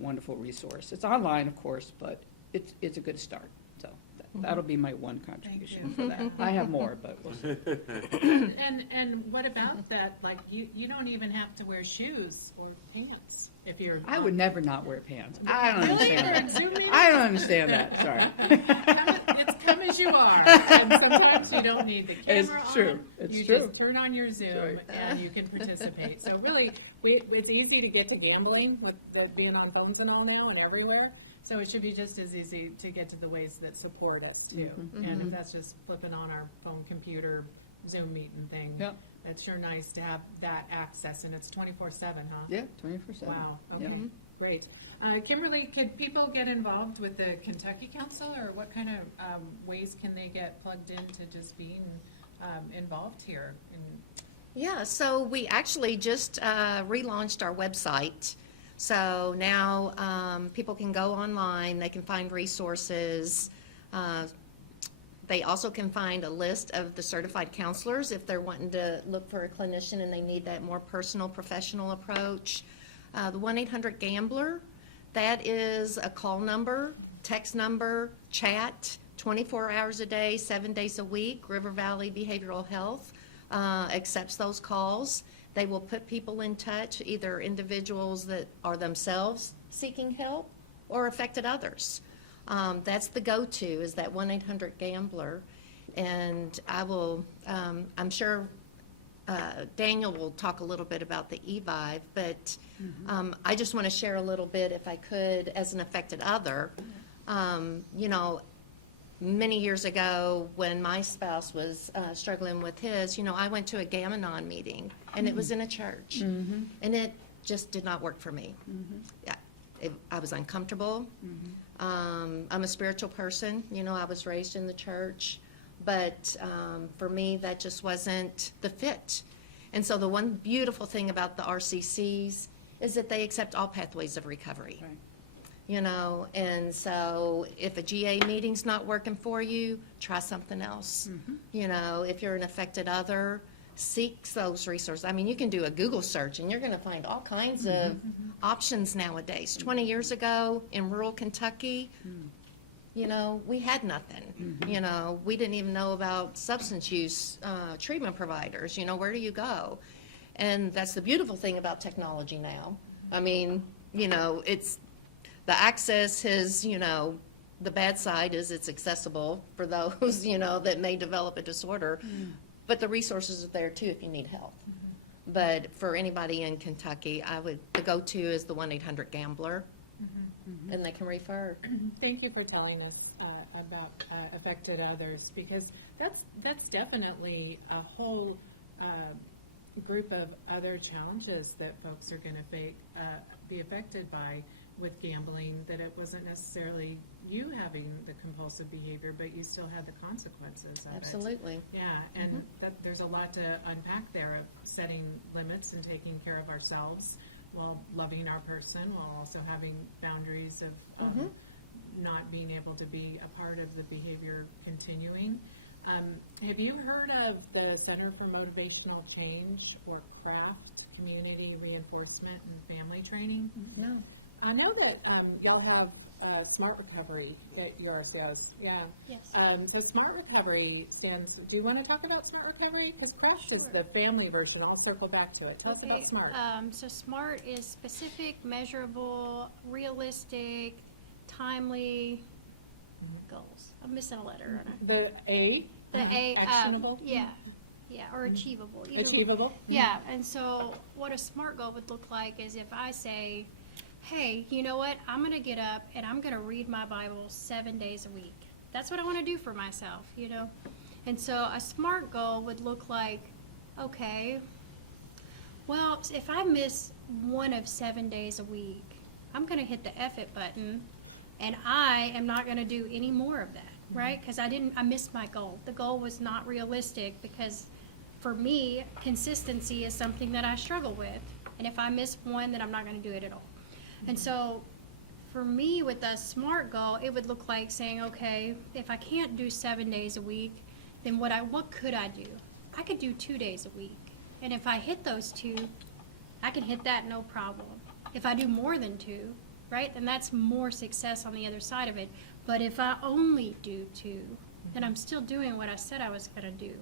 wonderful resource. It's online, of course, but it's a good start. So that'll be my one contribution for that. I have more, but we'll see. And what about that? Like, you don't even have to wear shoes or pants if you're. I would never not wear pants. I don't Really? understand For a Zoom meeting? that. I don't understand that. Sorry. It's come as you are, and sometimes you don't need the It's camera true. on. It's You true. just turn on your Zoom Right. and you can participate. So really, it's easy to get to gambling with being on phones and all now and everywhere. So it should be just as easy to get to the ways that support us too. And if that's just flipping on our phone, computer, Zoom meeting thing, Yep. it's sure nice to have that access, and it's 24/7, huh? Yeah, 24/7. Wow, Yep. okay, great. Kimberly, could people get involved with the Kentucky Council, or what kind of ways can they get plugged into just being involved here? Yeah, so we actually just relaunched our website So now people can go online, they can find resources. They also can find a list of the certified counselors if they're wanting to look for a clinician and they need that more personal, professional approach. The 1-800-GAMBLER, that is a call number, text number, chat, 24 hours a day, 7 days a week. River Valley Behavioral Health accepts those calls. They will put people in touch, either individuals that are themselves seeking help or affected others. That's the go-to, is that 1-800-GAMBLER. And I will, I'm sure Daniel will talk a little bit about the eVive, but I just want to share a little bit, if I could, as an affected other. You know, many years ago, when my spouse was struggling with his, you know, I went to a Gam-Anon meeting, and it was in a church, and it just did not work for me. Yeah, I was uncomfortable. I'm a spiritual person, you know, I was raised in the church, but for me, that just wasn't the fit. And so the one beautiful thing about the RCCs is that they accept all pathways of recovery. Right. You know, and so if a GA meeting's not working for you, try something else. You know, if you're an affected other, seek those resources. I mean, you can do a Google search and you're going to find all kinds of options nowadays. 20 years ago in rural Kentucky, you know, we had nothing. You know, we didn't even know about substance use treatment providers. You know, where do you go? And that's the beautiful thing about technology now. I mean, you know, it's the access is, you know, the bad side is it's accessible for those, you know, that may develop a disorder. But the resources are there too if you need help. But for anybody in Kentucky, the go-to is the 1-800-GAMBLER, and they can refer. Thank you for telling us about affected others, because that's definitely a whole group of other challenges that folks are going to be affected by with gambling, that it wasn't necessarily you having the compulsive behavior, but you still had the consequences of it. Absolutely. Yeah, and there's a lot to unpack there of setting limits and taking care of ourselves while loving our person, while also having boundaries of not being able to be a part of the behavior continuing. Have you heard of the Center for Motivational Change, or CRAFT, Community Reinforcement and Family Training? No. I know that y'all have Smart Recovery at your RCOs. Yeah. Yes. So Smart Recovery stands. Do you want to talk about Smart Recovery? Because CRAFT is Sure. the family version. I'll circle back to it. Tell us about Smart. So SMART is specific, measurable, realistic, timely goals. I'm missing a letter, aren't I? The A. The A, Actionable. yeah, or achievable. Either one. Achievable. Yeah, and so what a SMART goal would look like is if I say, hey, you know what, I'm gonna get up and I'm gonna read my Bible 7 days a week. That's what I wanna do for myself, you know? And so a SMART goal would look like, okay, well, if I miss one of 7 days a week, I'm gonna hit the F it button, and I am not gonna do any more of that, right? Because I missed my goal. The goal was not realistic, because for me, consistency is something that I struggle with. And if I miss one, then I'm not gonna do it at all. And so for me, with a SMART goal, it would look like saying, okay, if I can't do 7 days a week, then what could I do? I could do 2 days a week. And if I hit those two, I can hit that no problem. If I do more than 2, right, then that's more success on the other side of it. But if I only do 2, then I'm still doing what I said I was gonna do.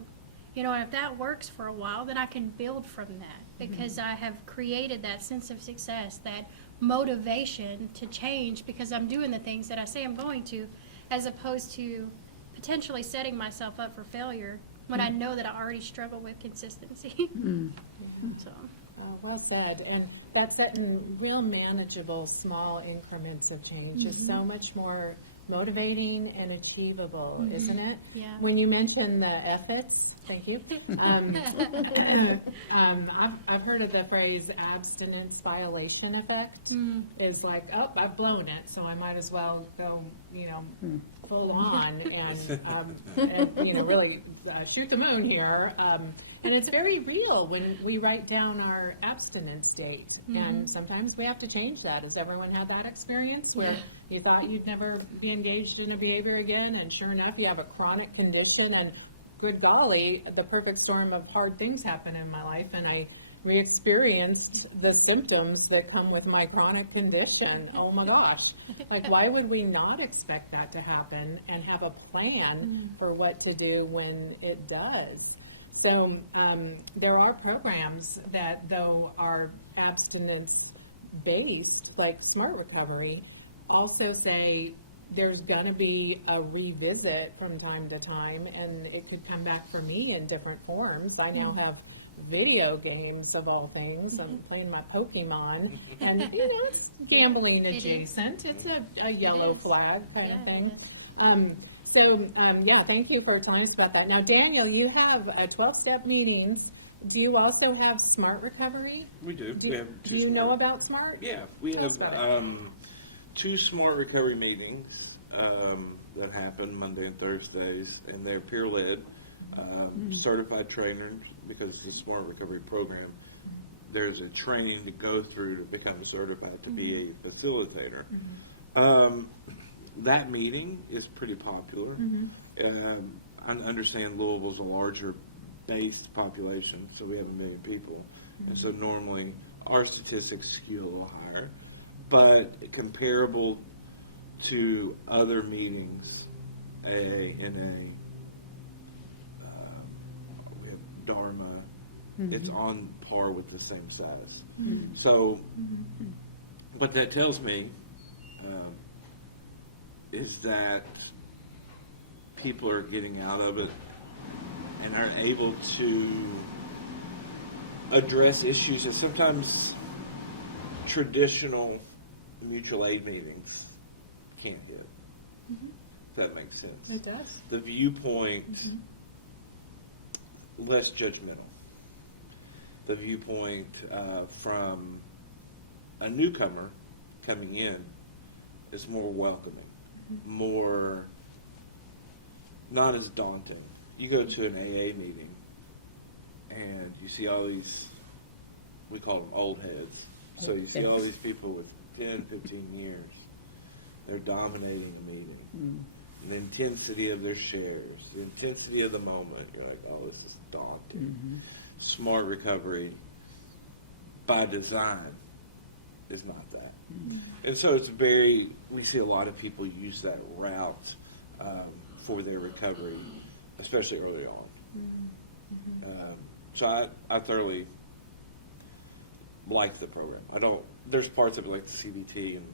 You know, and if that works for a while, then I can build from that, because I have created that sense of success, that motivation to change, because I'm doing the things that I say I'm going to, as opposed to potentially setting myself up for failure when I know that I already struggle with consistency. So, Well said. And that's setting real manageable, small increments of change is so much more motivating and achievable, isn't it? Yeah. When you mention the efforts, thank you. I've heard of the phrase abstinence violation effect. Is like, oh, I've blown it, so I might as well go, you know, full on and you know, really shoot the moon here. And it's very real when we write down our abstinence date. And sometimes we have to change that. Has everyone had that experience where you thought you'd never be engaged in a behavior again, and sure enough, you have a chronic condition, and good golly, the perfect storm of hard things happened in my life, and I re-experienced the symptoms that come with my chronic condition. Oh my gosh. Like, why would we not expect that to happen and have a plan for what to do when it does? So there are programs that, though, are abstinence-based, like Smart Recovery, also say there's going to be a revisit from time to time, and it could come back for me in different forms. I now have video games, of all things. I'm playing my Pokemon, and, it's gambling adjacent. It's a yellow flag kind of thing. Thank you for telling us about that. Now, Daniel, you have 12-step meetings. Do you also have Smart Recovery? We do. Do We have two you know smart- about Smart? Yeah, we Tell us have about it. 2 Smart Recovery meetings that happen Monday and Thursdays, and they're peer-led, certified trainers, because it's a Smart Recovery program. There's a training to go through to become certified to be a facilitator. That meeting is pretty popular. I understand Louisville's a larger based population, so we have 1 million people, and so normally our statistics skew a little higher, but comparable to other meetings, AA, NA, we have Dharma, it's on par with the same size. So, what that tells me is that people are getting out of it and are able to address issues that sometimes traditional mutual aid meetings can't get. If that makes sense. It does. The viewpoint, less judgmental. The viewpoint from a newcomer coming in is more welcoming, more not as daunting. You go to an AA meeting and you see all these, we call them old heads. So you see all these people with 10, 15 years. They're dominating the meeting. The intensity of their shares, the intensity of the moment. You're like, oh, this is daunting. Smart Recovery, by design, is not that. And so it's we see a lot of people use that route for their recovery, especially early on. So I thoroughly like the program. There's parts of it like the CBT and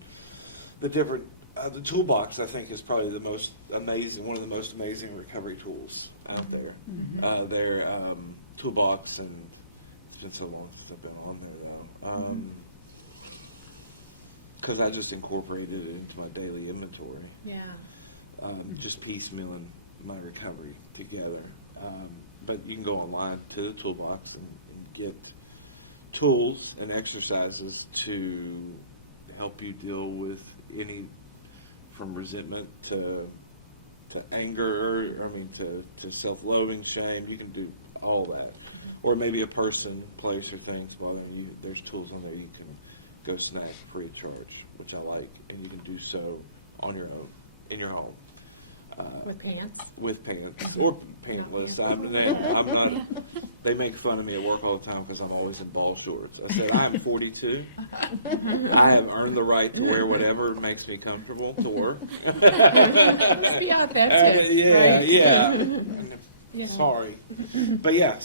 the different, the toolbox I think is probably the most amazing, one of the most amazing recovery tools out there. Their toolbox, and it's been so long since I've been on there now. Because I just incorporated it into my daily inventory. Yeah. Just piecemealing my recovery together. But you can go online to the toolbox and get tools and exercises to help you deal with any, from resentment to anger, to self-loathing, shame. You can do all that. Or maybe a person, place, or things bothering you. There's tools on there you can go snag free of charge, which I like, and you can do so on your own, in your home. With pants? With pants, or pantless. I'm not, they make fun of me at work all the time because I'm always in ball shorts. I said, I am 42. I have earned the right to wear whatever makes me comfortable to work. Let's be authentic. Right? Yeah. Sorry. But I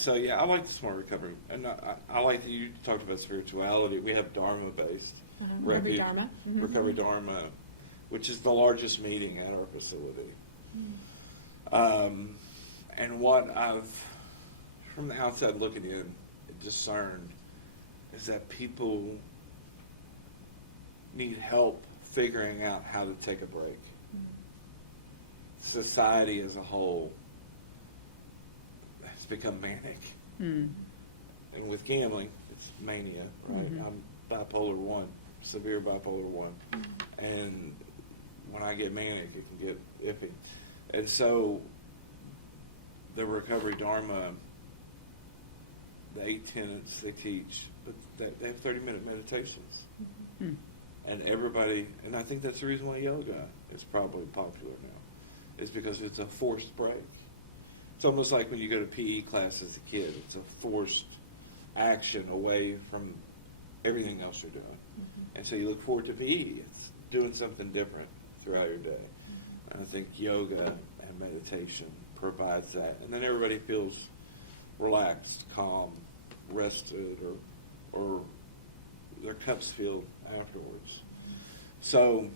like the Smart Recovery. And I like that you talked about spirituality. We have Dharma-based. Recovery Dharma. Recovery Dharma, which is the largest meeting at our facility. And what I've, from the outside looking in, discerned is that people need help figuring out how to take a break. Society as a whole has become manic. And with gambling, it's mania, right? I'm bipolar 1, severe bipolar 1. And when I get manic, it can get iffy. And so the Recovery Dharma the 8 tenets they teach, but they have 30-minute meditations. Hmm. And everybody, and I think that's the reason why yoga is probably popular now, is because it's a forced break. It's almost like when you go to PE class as a kid. It's a forced action away from everything else you're doing. And so you look forward to PE. It's doing something different throughout your day. And I think yoga and meditation provides that. And then everybody feels relaxed, calm, rested, or their cups filled afterwards. So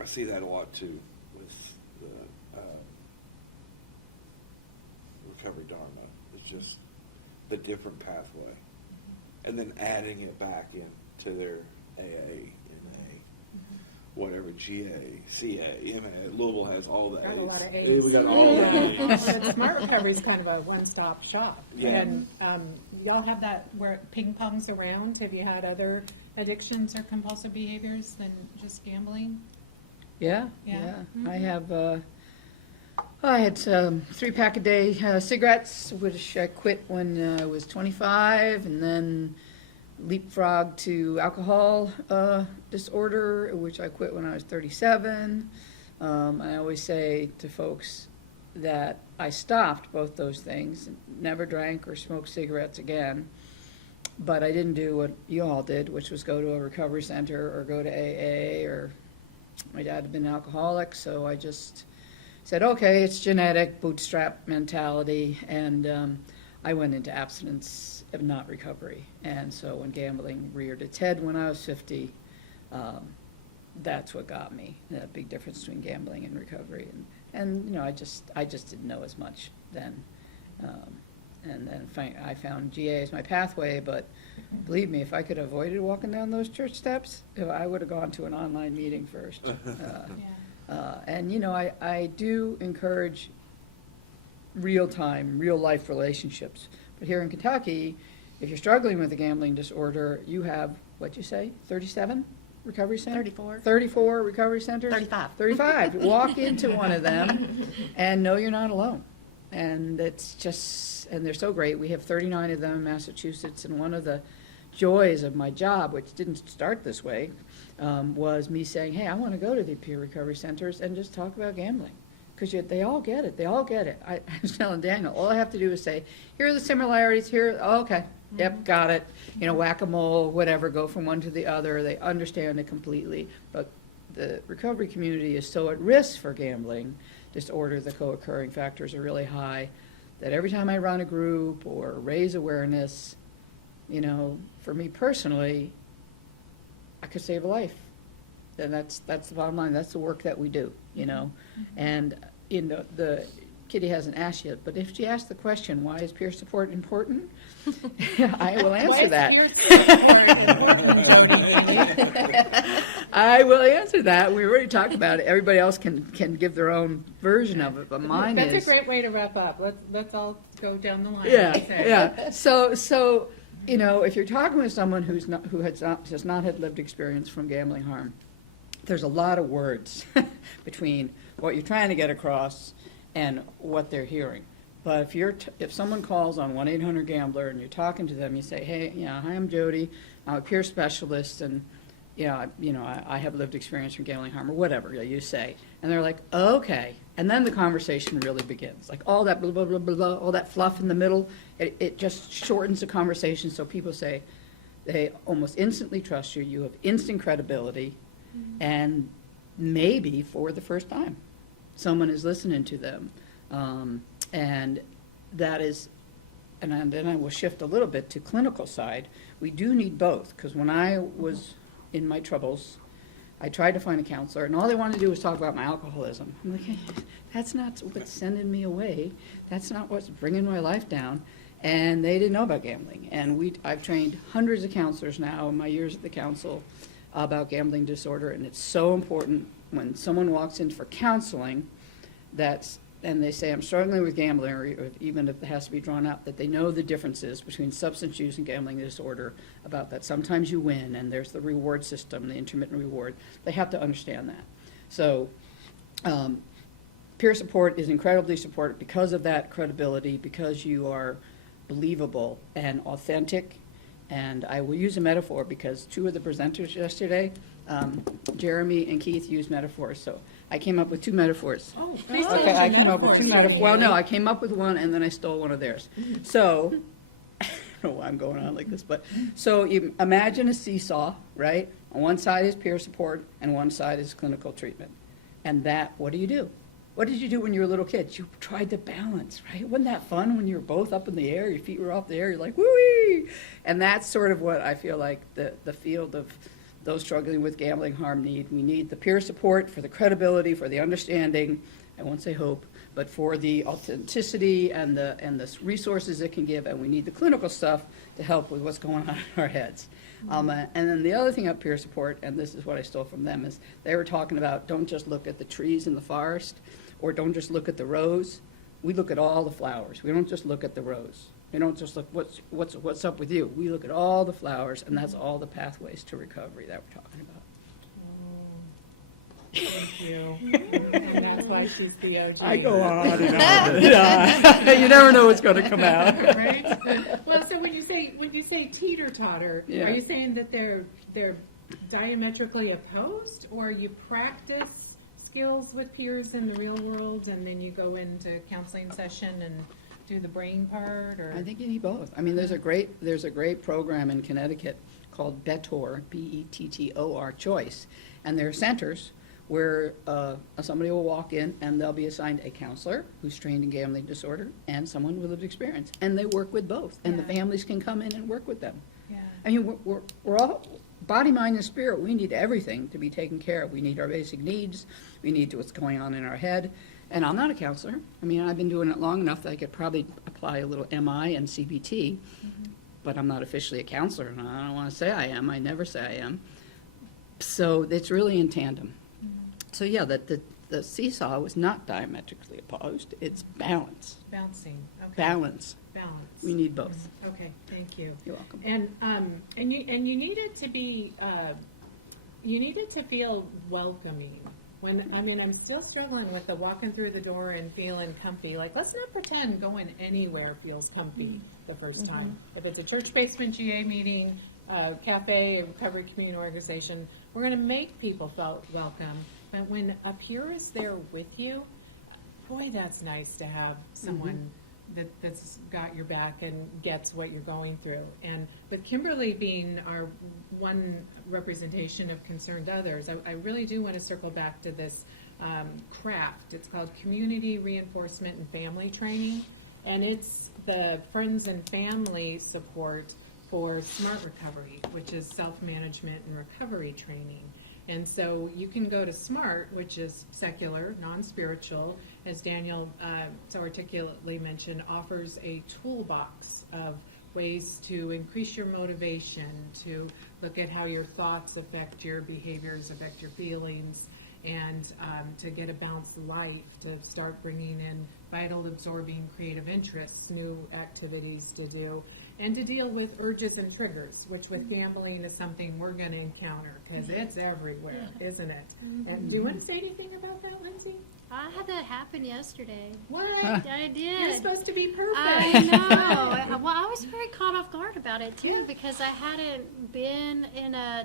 I see that a lot too with the recovery dharma. It's just the different pathway, and then adding it back into their AA, MA, whatever, GA, CA, MA. Louisville has all that. Got a lot of Yeah, A's. we got all the A's. But Smart Recovery is kind of a one-stop shop. Yeah. And y'all have that where it ping-pongs around? Have you had other addictions or compulsive behaviors than just gambling? Yeah, Yeah. yeah. I had 3-pack-a-day cigarettes, which I quit when I was 25, and then leapfrog to alcohol disorder, which I quit when I was 37. I always say to folks that I stopped both those things, never drank or smoked cigarettes again, but I didn't do what you all did, which was go to a recovery center or go to AA, or my dad had been an alcoholic, so I just said, okay, it's genetic, bootstrap mentality, and I went into abstinence, if not recovery. And so when gambling reared its head when I was 50, that's what got me, that big difference between gambling and recovery. And you know, I just didn't know as much then. And then I found GA as my pathway, but believe me, if I could have avoided walking down those church steps, I would have gone to an online meeting first. And, you know, I do encourage real-time, real-life relationships. But here in Kentucky, if you're struggling with a gambling disorder, you have, what'd you say, 37 recovery centers? 34. 34 recovery centers? 35. 35. Walk into one of them and know you're not alone. And it's just, and they're so great. We have 39 of them in Massachusetts, and one of the joys of my job, which didn't start this way, was me saying, hey, I want to go to the peer recovery centers and just talk about gambling. Because they all get it. They all get it. I was telling Daniel, all I have to do is say, here are the similarities, okay, yep, got it. You know, whack-a-mole, whatever, go from one to the other. They understand it completely. But the recovery community is so at risk for gambling disorder, the co-occurring factors are really high, that every time I run a group or raise awareness, you know, for me personally, I could save a life. And that's the bottom line. That's the work that we do, you know. And, you know, the Kitty hasn't asked yet, but if she asks the question, why is peer support important? I will answer that. I will answer that. We already talked about it. Everybody else can give their own version of it, but mine is. That's a great way to wrap up. Let's all go down the line. Yeah, yeah. So, you know, if you're talking with someone who has not had lived experience from gambling harm, there's a lot of words between what you're trying to get across and what they're hearing. But if someone calls on 1-800-GAMBLER and you're talking to them, you say, hey, hi, I'm Jodie, I'm a peer specialist, and I have lived experience from gambling harm, or whatever you say. And they're like, oh, okay. And then the conversation really begins. Like all that blah, blah, blah, blah, blah, all that fluff in the middle, it just shortens the conversation. So people say they almost instantly trust you. You have instant credibility. And maybe for the first time, someone is listening to them. And that is, and then I will shift a little bit to clinical side. We do need both, because when I was in my troubles, I tried to find a counselor, and all they wanted to do was talk about my alcoholism. I'm like, hey, that's not what's sending me away. That's not what's bringing my life down. And they didn't know about gambling. And I've trained hundreds of counselors now in my years at the council about gambling disorder, and it's so important when someone walks in for counseling and they say, I'm struggling with gambling, or even if it has to be drawn out, that they know the differences between substance use and gambling disorder, about that sometimes you win, and there's the reward system, the intermittent reward. They have to understand that. So peer support is incredibly supportive because of that credibility, because you are believable and authentic. And I will use a metaphor because two of the presenters yesterday, Jeremy and Keith, used metaphors. So I came up with two metaphors. Oh, Okay, I came up with two metaphors. Well, no, I came up with one and then I stole one of theirs. So, I don't know why I'm going on like this, but, so you imagine a seesaw, right? On one side is peer support and one side is clinical treatment. And that, what do? What did you do when you were a little kid? You tried to balance, right? Wasn't that fun when you were both up in the air, your feet were off the air, you're like, woo-wee! And that's sort of what I feel like the field of those struggling with gambling harm need. We need the peer support for the credibility, for the understanding, I won't say hope, but for the authenticity and the resources it can give, and we need the clinical stuff to help with what's going on in our heads. And then the other thing about peer support, and this is what I stole from them, is they were talking about don't just look at the trees in the forest, or don't just look at the rose. We look at all the flowers. We don't just look at the rose. We don't just look what's up with you. We look at all the flowers, and that's all the pathways to recovery that we're talking about. Thank you. And that's why she's the OG. I go on and on and on. You never know what's going to come out. Right? Well, so when you say teeter-totter, Yeah. are you saying that they're diametrically opposed, or you practice skills with peers in the real world and then you go into counseling session and do the brain part, or? I think you need both. I mean, there's a great program in Connecticut called BETTOR, BETTOR Choice, and there are centers where somebody will walk in and they'll be assigned a counselor who's trained in gambling disorder and someone with lived experience, and they work with both, and the Yeah. families can come in and work with them. Yeah. I mean, we're all, body, mind, and spirit, we need everything to be taken care of. We need our basic needs, we need what's going on in our head, and I'm not a counselor. I mean, I've been doing it long enough that I could probably apply a little MI and CBT, but I'm not officially a counselor, and I don't want to say I am. I never say I am. So it's really in tandem. So yeah, the seesaw was not diametrically opposed. It's balance. Bouncing, okay. Balance. Balance. We need both. Okay, thank you. You're welcome. And you need it to be, you need it to feel welcoming. I'm still struggling with the walking through the door and feeling comfy. Like, let's not pretend going anywhere feels comfy the first time. If it's a church basement GA meeting, cafe, a recovery community organization, we're going to make people feel welcome. But when a peer is there with you, boy, that's nice to have someone that's got your back and gets what you're going through. And with Kimberly being our one representation of concerned others, I really do want to circle back to this craft. It's called Community Reinforcement and Family Training, and it's the friends and family support for SMART Recovery, which is self-management and recovery training. And so you can go to SMART, which is secular, non-spiritual, as Daniel so articulately mentioned, offers a toolbox of ways to increase your motivation, to look at how your thoughts affect your behaviors, affect your feelings, and to get a balanced life, to start bringing in vital, absorbing, creative interests, new activities to do, and to deal with urges and triggers, which with gambling is something we're going to encounter because it's everywhere, isn't it? And do you want to say anything about that, Lindsey? I had that happen yesterday. What? I did. You're supposed to be perfect. I know. Well, I was very caught off guard about it too, Yeah. because I hadn't been in I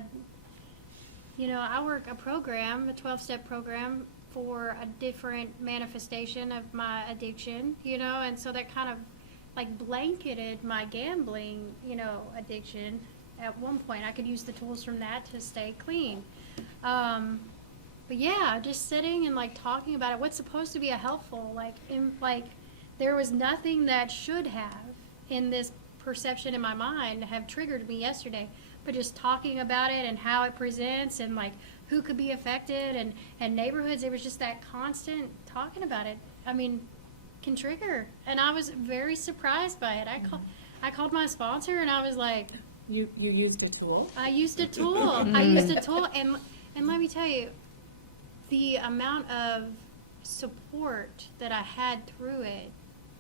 work a program, a 12-step program for a different manifestation of my addiction, and so that kind of like blanketed my gambling, addiction. At one point, I could use the tools from that to stay clean. But yeah, just sitting and like talking about it, what's supposed to be a helpful, there was nothing that should have in this perception in my mind have triggered me yesterday, but just talking about it and how it presents and like who could be affected and neighborhoods, it was just that constant talking about it. Can trigger, and I was very surprised by it. I called my sponsor and I was like, You used a tool? I used a tool. And let me tell you, the amount of support that I had through it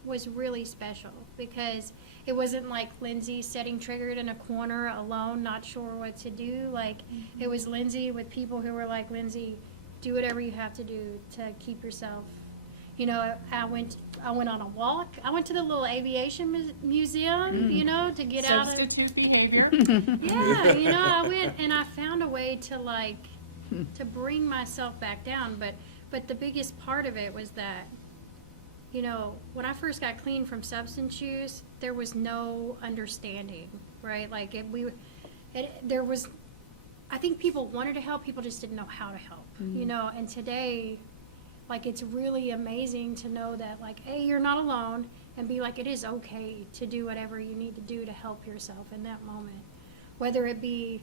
was really special, because it wasn't like Lindsey sitting triggered in a corner alone, not sure what to do. Like, it was Lindsey with people who were like, Lindsey, do whatever you have to do to keep yourself, You know, I went on a walk. I went to the little aviation museum, you know, to get out of. Substitute behavior. Yeah, you know, I went and I found a way to like, to bring myself back down. But the biggest part of it was that, you know, when I first got clean from substance use, there was no understanding, right? Like there was, I think people wanted to help, people just didn't know how to help, you know, and today, like, it's really amazing to know that, like, A, you're not alone, and B, like, it is okay to do whatever you need to do to help yourself in that moment. Whether it be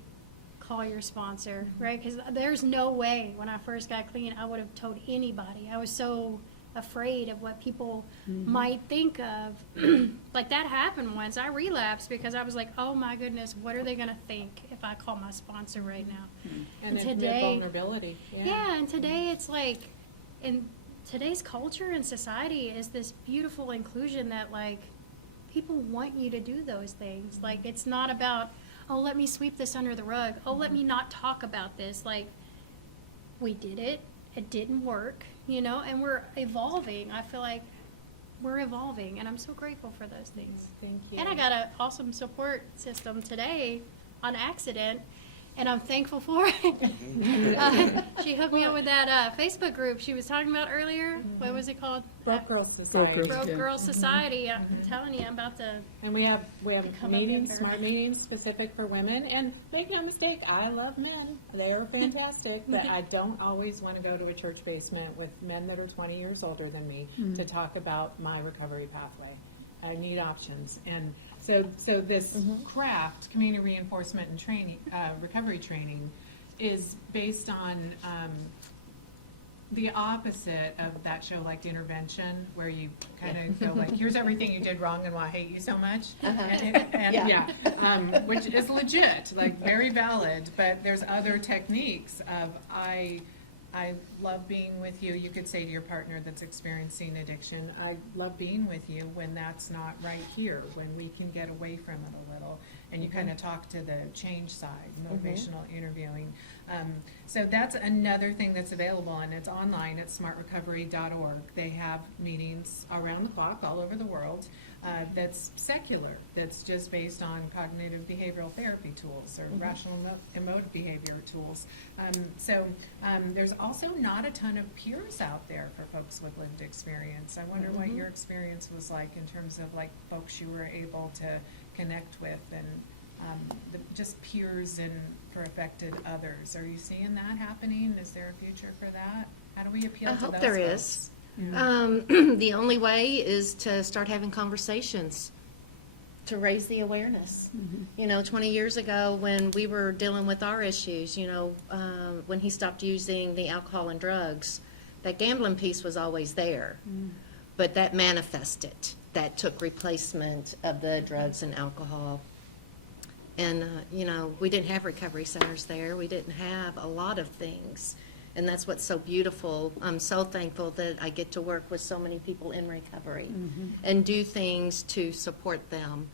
call your sponsor, right? Because there's no way when I first got clean I would have told anybody. I was so afraid of what people might think of. Like, that happened once. I relapsed because I was like, oh my goodness, what are they going to think if I call my sponsor right now? And admit today, vulnerability. yeah, and today it's like, in today's culture and society is this beautiful inclusion that, like, people want you to do those things. Like, it's not about, oh, let me sweep this under the rug. Oh, let me not talk about this. Like, we did it. It didn't work, you know, and we're evolving. I feel like we're evolving, and I'm so grateful for those things. Thank you. And I got an awesome support system today on accident, and I'm thankful for it. She hooked me up with that Facebook group she was talking about earlier. What was it called? Broke Girls Society. Broke Broke Yeah. Girls Society. I'm telling you, I'm about to. And we have Become a meetings, member. smart meetings specific for women. And make no mistake, I love men. They are fantastic. But I don't always want to go to a church basement with men that are 20 years older than me to talk about my recovery pathway. I need options. And so this craft, community reinforcement and training, recovery training, is based on the opposite of that show, like Intervention, where you kind of go like, here's everything you did wrong and why I hate you so much. And which is legit, like very valid, but there's other techniques of I love being with you. You could say to your partner that's experiencing addiction, I love being with you when that's not right here, when we can get away from it a little. And you kind of talk to the change side, motivational interviewing. So that's another thing that's available, and it's online at smartrecovery.org. They have meetings around the clock all over the world that's secular, that's just based on cognitive behavioral therapy tools or rational emotive behavior tools. So there's also not a ton of peers out there for folks with lived experience. I wonder what your experience was like in terms of like folks you were able to connect with and just peers and for affected others. Are you seeing that happening? Is there a future for that? How do we appeal I to those hope there folks? is. The only way is to start having conversations to raise the awareness. You know, 20 years ago when we were dealing with our issues, you know, when he stopped using the alcohol and drugs, that gambling piece was always there. But that manifested. That took replacement of the drugs and alcohol. And, you know, we didn't have recovery centers there. We didn't have a lot of things. And that's what's so beautiful. I'm so thankful that I get to work with so many people in recovery and do things to support them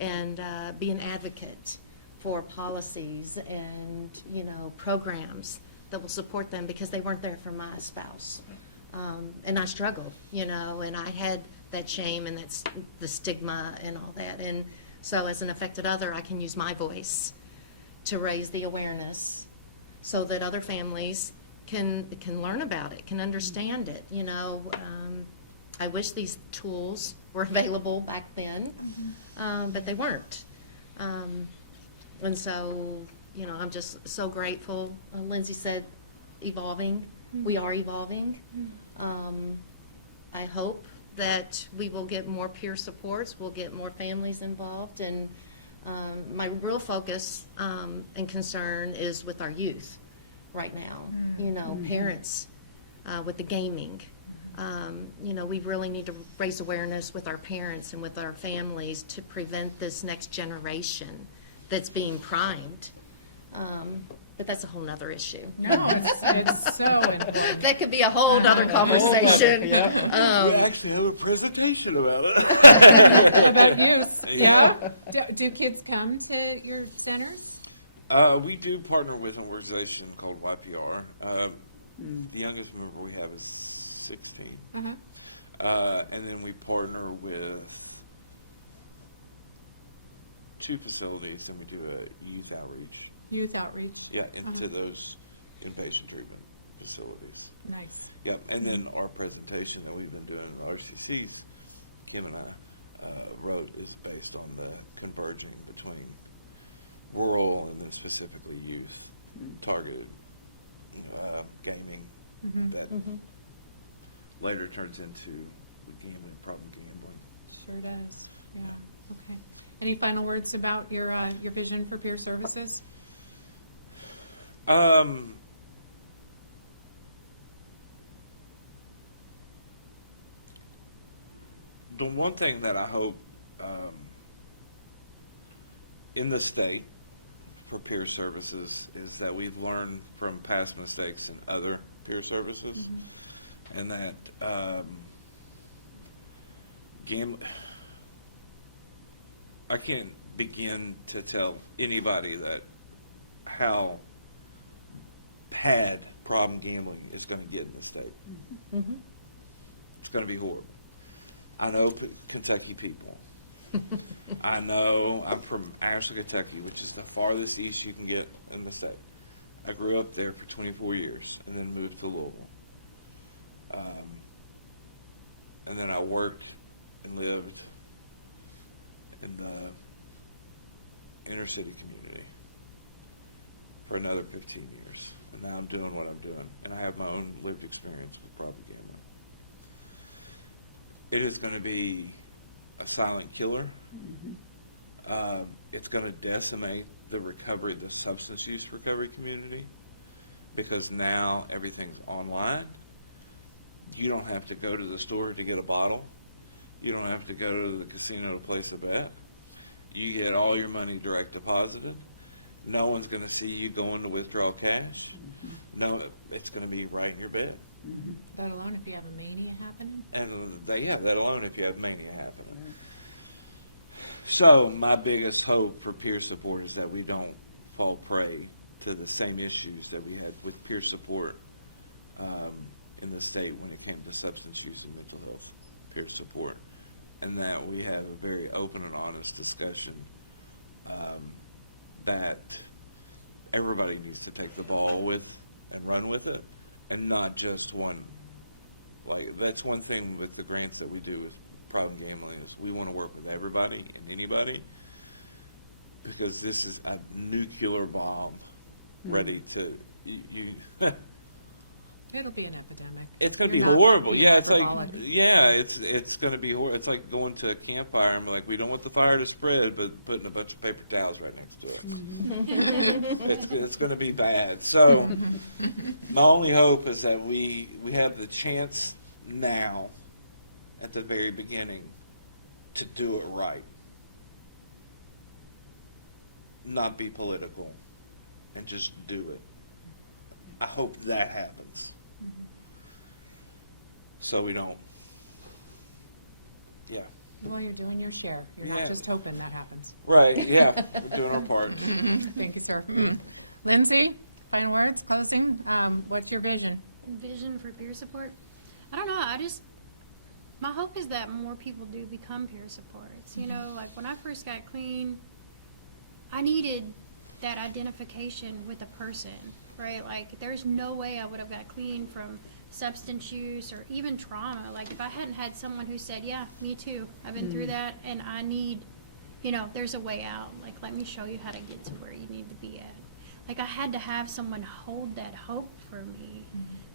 and be an advocate for policies and, you know, programs that will support them because they weren't there for my spouse. And I struggled, you know, and I had that shame and that's the stigma and all that. And so as an affected other, I can use my voice to raise the awareness so that other families can learn about it, can understand it. You know, I wish these tools were available back then, but they weren't. And so, you know, I'm just so grateful. Lindsey said evolving. We are evolving. I hope that we will get more peer supports, we'll get more families involved, and my real focus and concern is with our youth right now. You know, parents with the gaming. You know, we really need to raise awareness with our parents and with our families to prevent this next generation that's being primed. But that's a whole nother issue. No, it's so important. That could be a whole other conversation. We actually have a presentation about it. About youth, yeah? Do kids come to your center? We do partner with an organization called YPR. The youngest member we have is 16. And then we partner with 2 facilities, and we do a youth outreach, Youth outreach. into those inpatient treatment facilities. Nice. Yep, and then our presentation that we've been doing in RCCs, Kim and I wrote, is based on the converging between rural and then specifically youth targeted gaming that later turns into gambling, problem gambling. Sure does. Yeah. Okay. Any final words about your vision for peer services? The one thing that I hope in the state for peer services is that we've learned from past mistakes in other peer services, and that I can't begin to tell anybody that how bad problem gambling is going to get in the state. It's going to be horrible. I know Kentucky people. I know I'm from Ashland, Kentucky, which is the farthest east you can get in the state. I grew up there for 24 years and then moved to Louisville. And then I worked and lived in the inner city community for another 15 years. And now I'm doing what I'm doing. And I have my own lived experience with problem gambling. It is going to be a silent killer. It's going to decimate the recovery, the substance use recovery community, because now everything's online. You don't have to go to the store to get a bottle. You don't have to go to the casino to place a bet. You get all your money direct deposited. No one's going to see you going to withdraw cash. No, it's going to be right in your bed. Let alone if you have a mania happening. And let alone if you have mania happening. So my biggest hope for peer support is that we don't fall prey to the same issues that we had with peer support in the state when it came to substance use and mental health peer support, and that we have a very open and honest discussion that everybody needs to take the ball with and run with it, and not just one. Like, that's one thing with the grants that we do with problem gambling is we want to work with everybody and anybody, because this is a nuclear bomb ready to It'll be an epidemic. It's going to be You're not horrible. being Yeah, it's like hyperbolic. it's going to be horrible. It's like going to a campfire and like, we don't want the fire to spread, but putting a bunch of paper towels right next to it. It's going to be bad. So my only hope is that we have the chance now, at the very beginning, to do it right, not be political, and just do it. I hope that happens. So we don't. Yeah. Well, you're doing your share. You're Yeah. not just hoping that happens. Right. Yeah. We're doing our parts. Thank you, sir. Lindsey, final words, closing. What's your vision? Vision for peer support? I don't know, my hope is that more people do become peer supports. You know, like when I first got clean, I needed that identification with a person, right? Like there's no way I would have got clean from substance use or even trauma. Like if I hadn't had someone who said, yeah, me too, I've been through that and I need, there's a way out. Like, let me show you how to get to where you need to be at. Like I had to have someone hold that hope for me,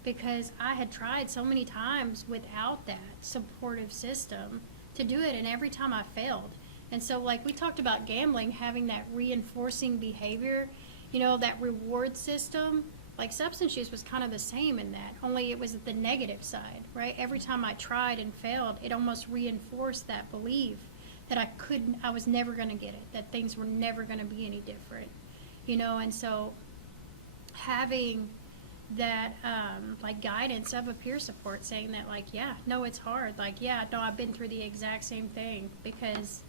because I had tried so many times without that supportive system to do it, and every time I failed. And so, like we talked about gambling, having that reinforcing behavior, that reward system, like substance use was kind of the same in that, only it was the negative side, right? Every time I tried and failed, it almost reinforced that belief that I was never going to get it, that things were never going to be any different, and so having that like guidance of a peer support saying that, like, yeah, no, it's hard, like, yeah, no, I've been through the exact same thing, because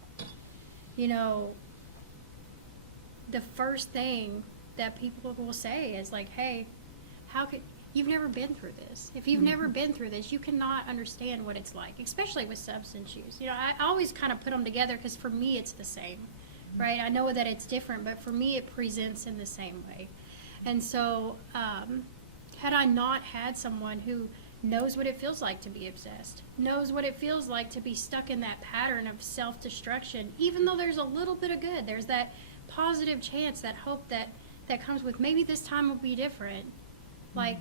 the first thing that people will say is like, hey, how could you've never been through this. If you've never been through this, you cannot understand what it's like, especially with substance use. You know, I always kind of put them together because for me it's the same, right? I know that it's different, but for me it presents in the same way. And so, had I not had someone who knows what it feels like to be obsessed, knows what it feels like to be stuck in that pattern of self-destruction, even though there's a little bit of good, there's that positive chance, that hope that comes with maybe this time will be different. Like,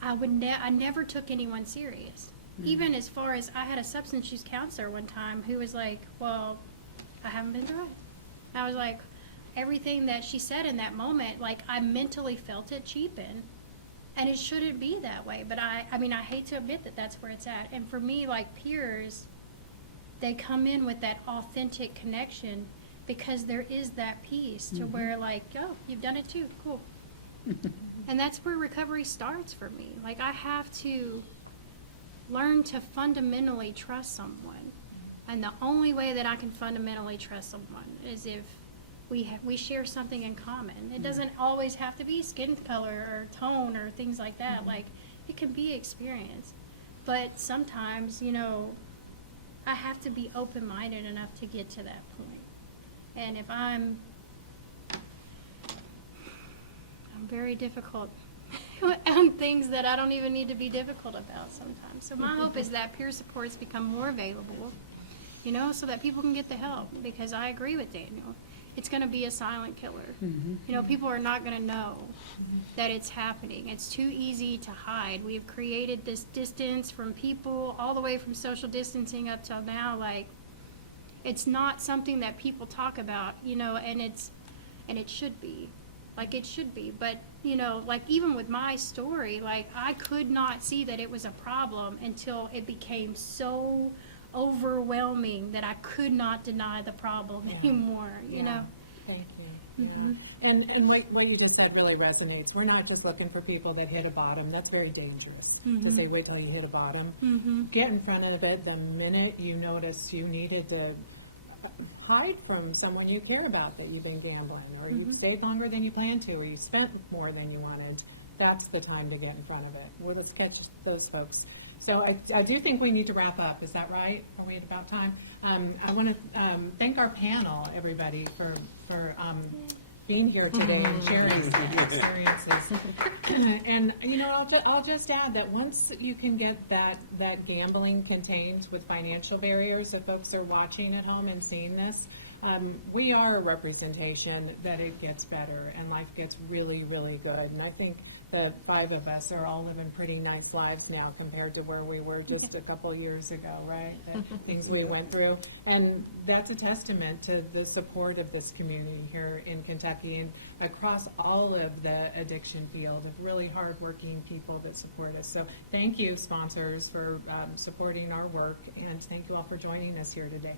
I never took anyone serious. Even as far as, I had a substance use counselor one time who was like, well, I haven't been through it. I was like, everything that she said in that moment, like, I mentally felt it cheapen. And it shouldn't be that way. But I mean, I hate to admit that that's where it's at. And for me, like peers, they come in with that authentic connection because there is that piece to where like, oh, you've done it too, cool. And that's where recovery starts for me. Like, I have to learn to fundamentally trust someone. And the only way that I can fundamentally trust someone is if we share something in common. It doesn't always have to be skin color or tone or things like that. Like, it can be experience. But sometimes, you know, I have to be open-minded enough to get to that point. And if I'm very difficult on things that I don't even need to be difficult about sometimes. So my hope is that peer supports become more available, you know, so that people can get the help. Because I agree with Daniel. It's going to be a silent killer. You know, people are not going to know that it's happening. It's too easy to hide. We have created this distance from people, all the way from social distancing up till now. Like, it's not something that people talk about, you know, and it should be. Like, it should be. But, you know, like, even with my story, like, I could not see that it was a problem until it became so overwhelming that I could not deny the problem anymore, you know? Thank you. And what you just said really resonates. We're not just looking for people that hit a bottom. That's very dangerous to say, wait till you hit a bottom. Get in front of it the minute you notice you needed to hide from someone you care about that you've been gambling, or you stayed longer than you planned to, or you spent more than you wanted. That's the time to get in front of it. Well, let's catch those folks. So I do think we need to wrap up. Is that right? Are we at about time? I want to thank our panel, everybody, for being here today and sharing some experiences. And, you know, I'll just add that once you can get that gambling contained with financial barriers, if folks are watching at home and seeing this, we are a representation that it gets better and life gets really, really good. And I think the 5 of us are all living pretty nice lives now compared to where we were just a couple years ago, right? The things we went through. And that's a testament to the support of this community here in Kentucky and across all of the addiction field of really hardworking people that support us. So thank you, sponsors, for supporting our work, and thank you all for joining us here today.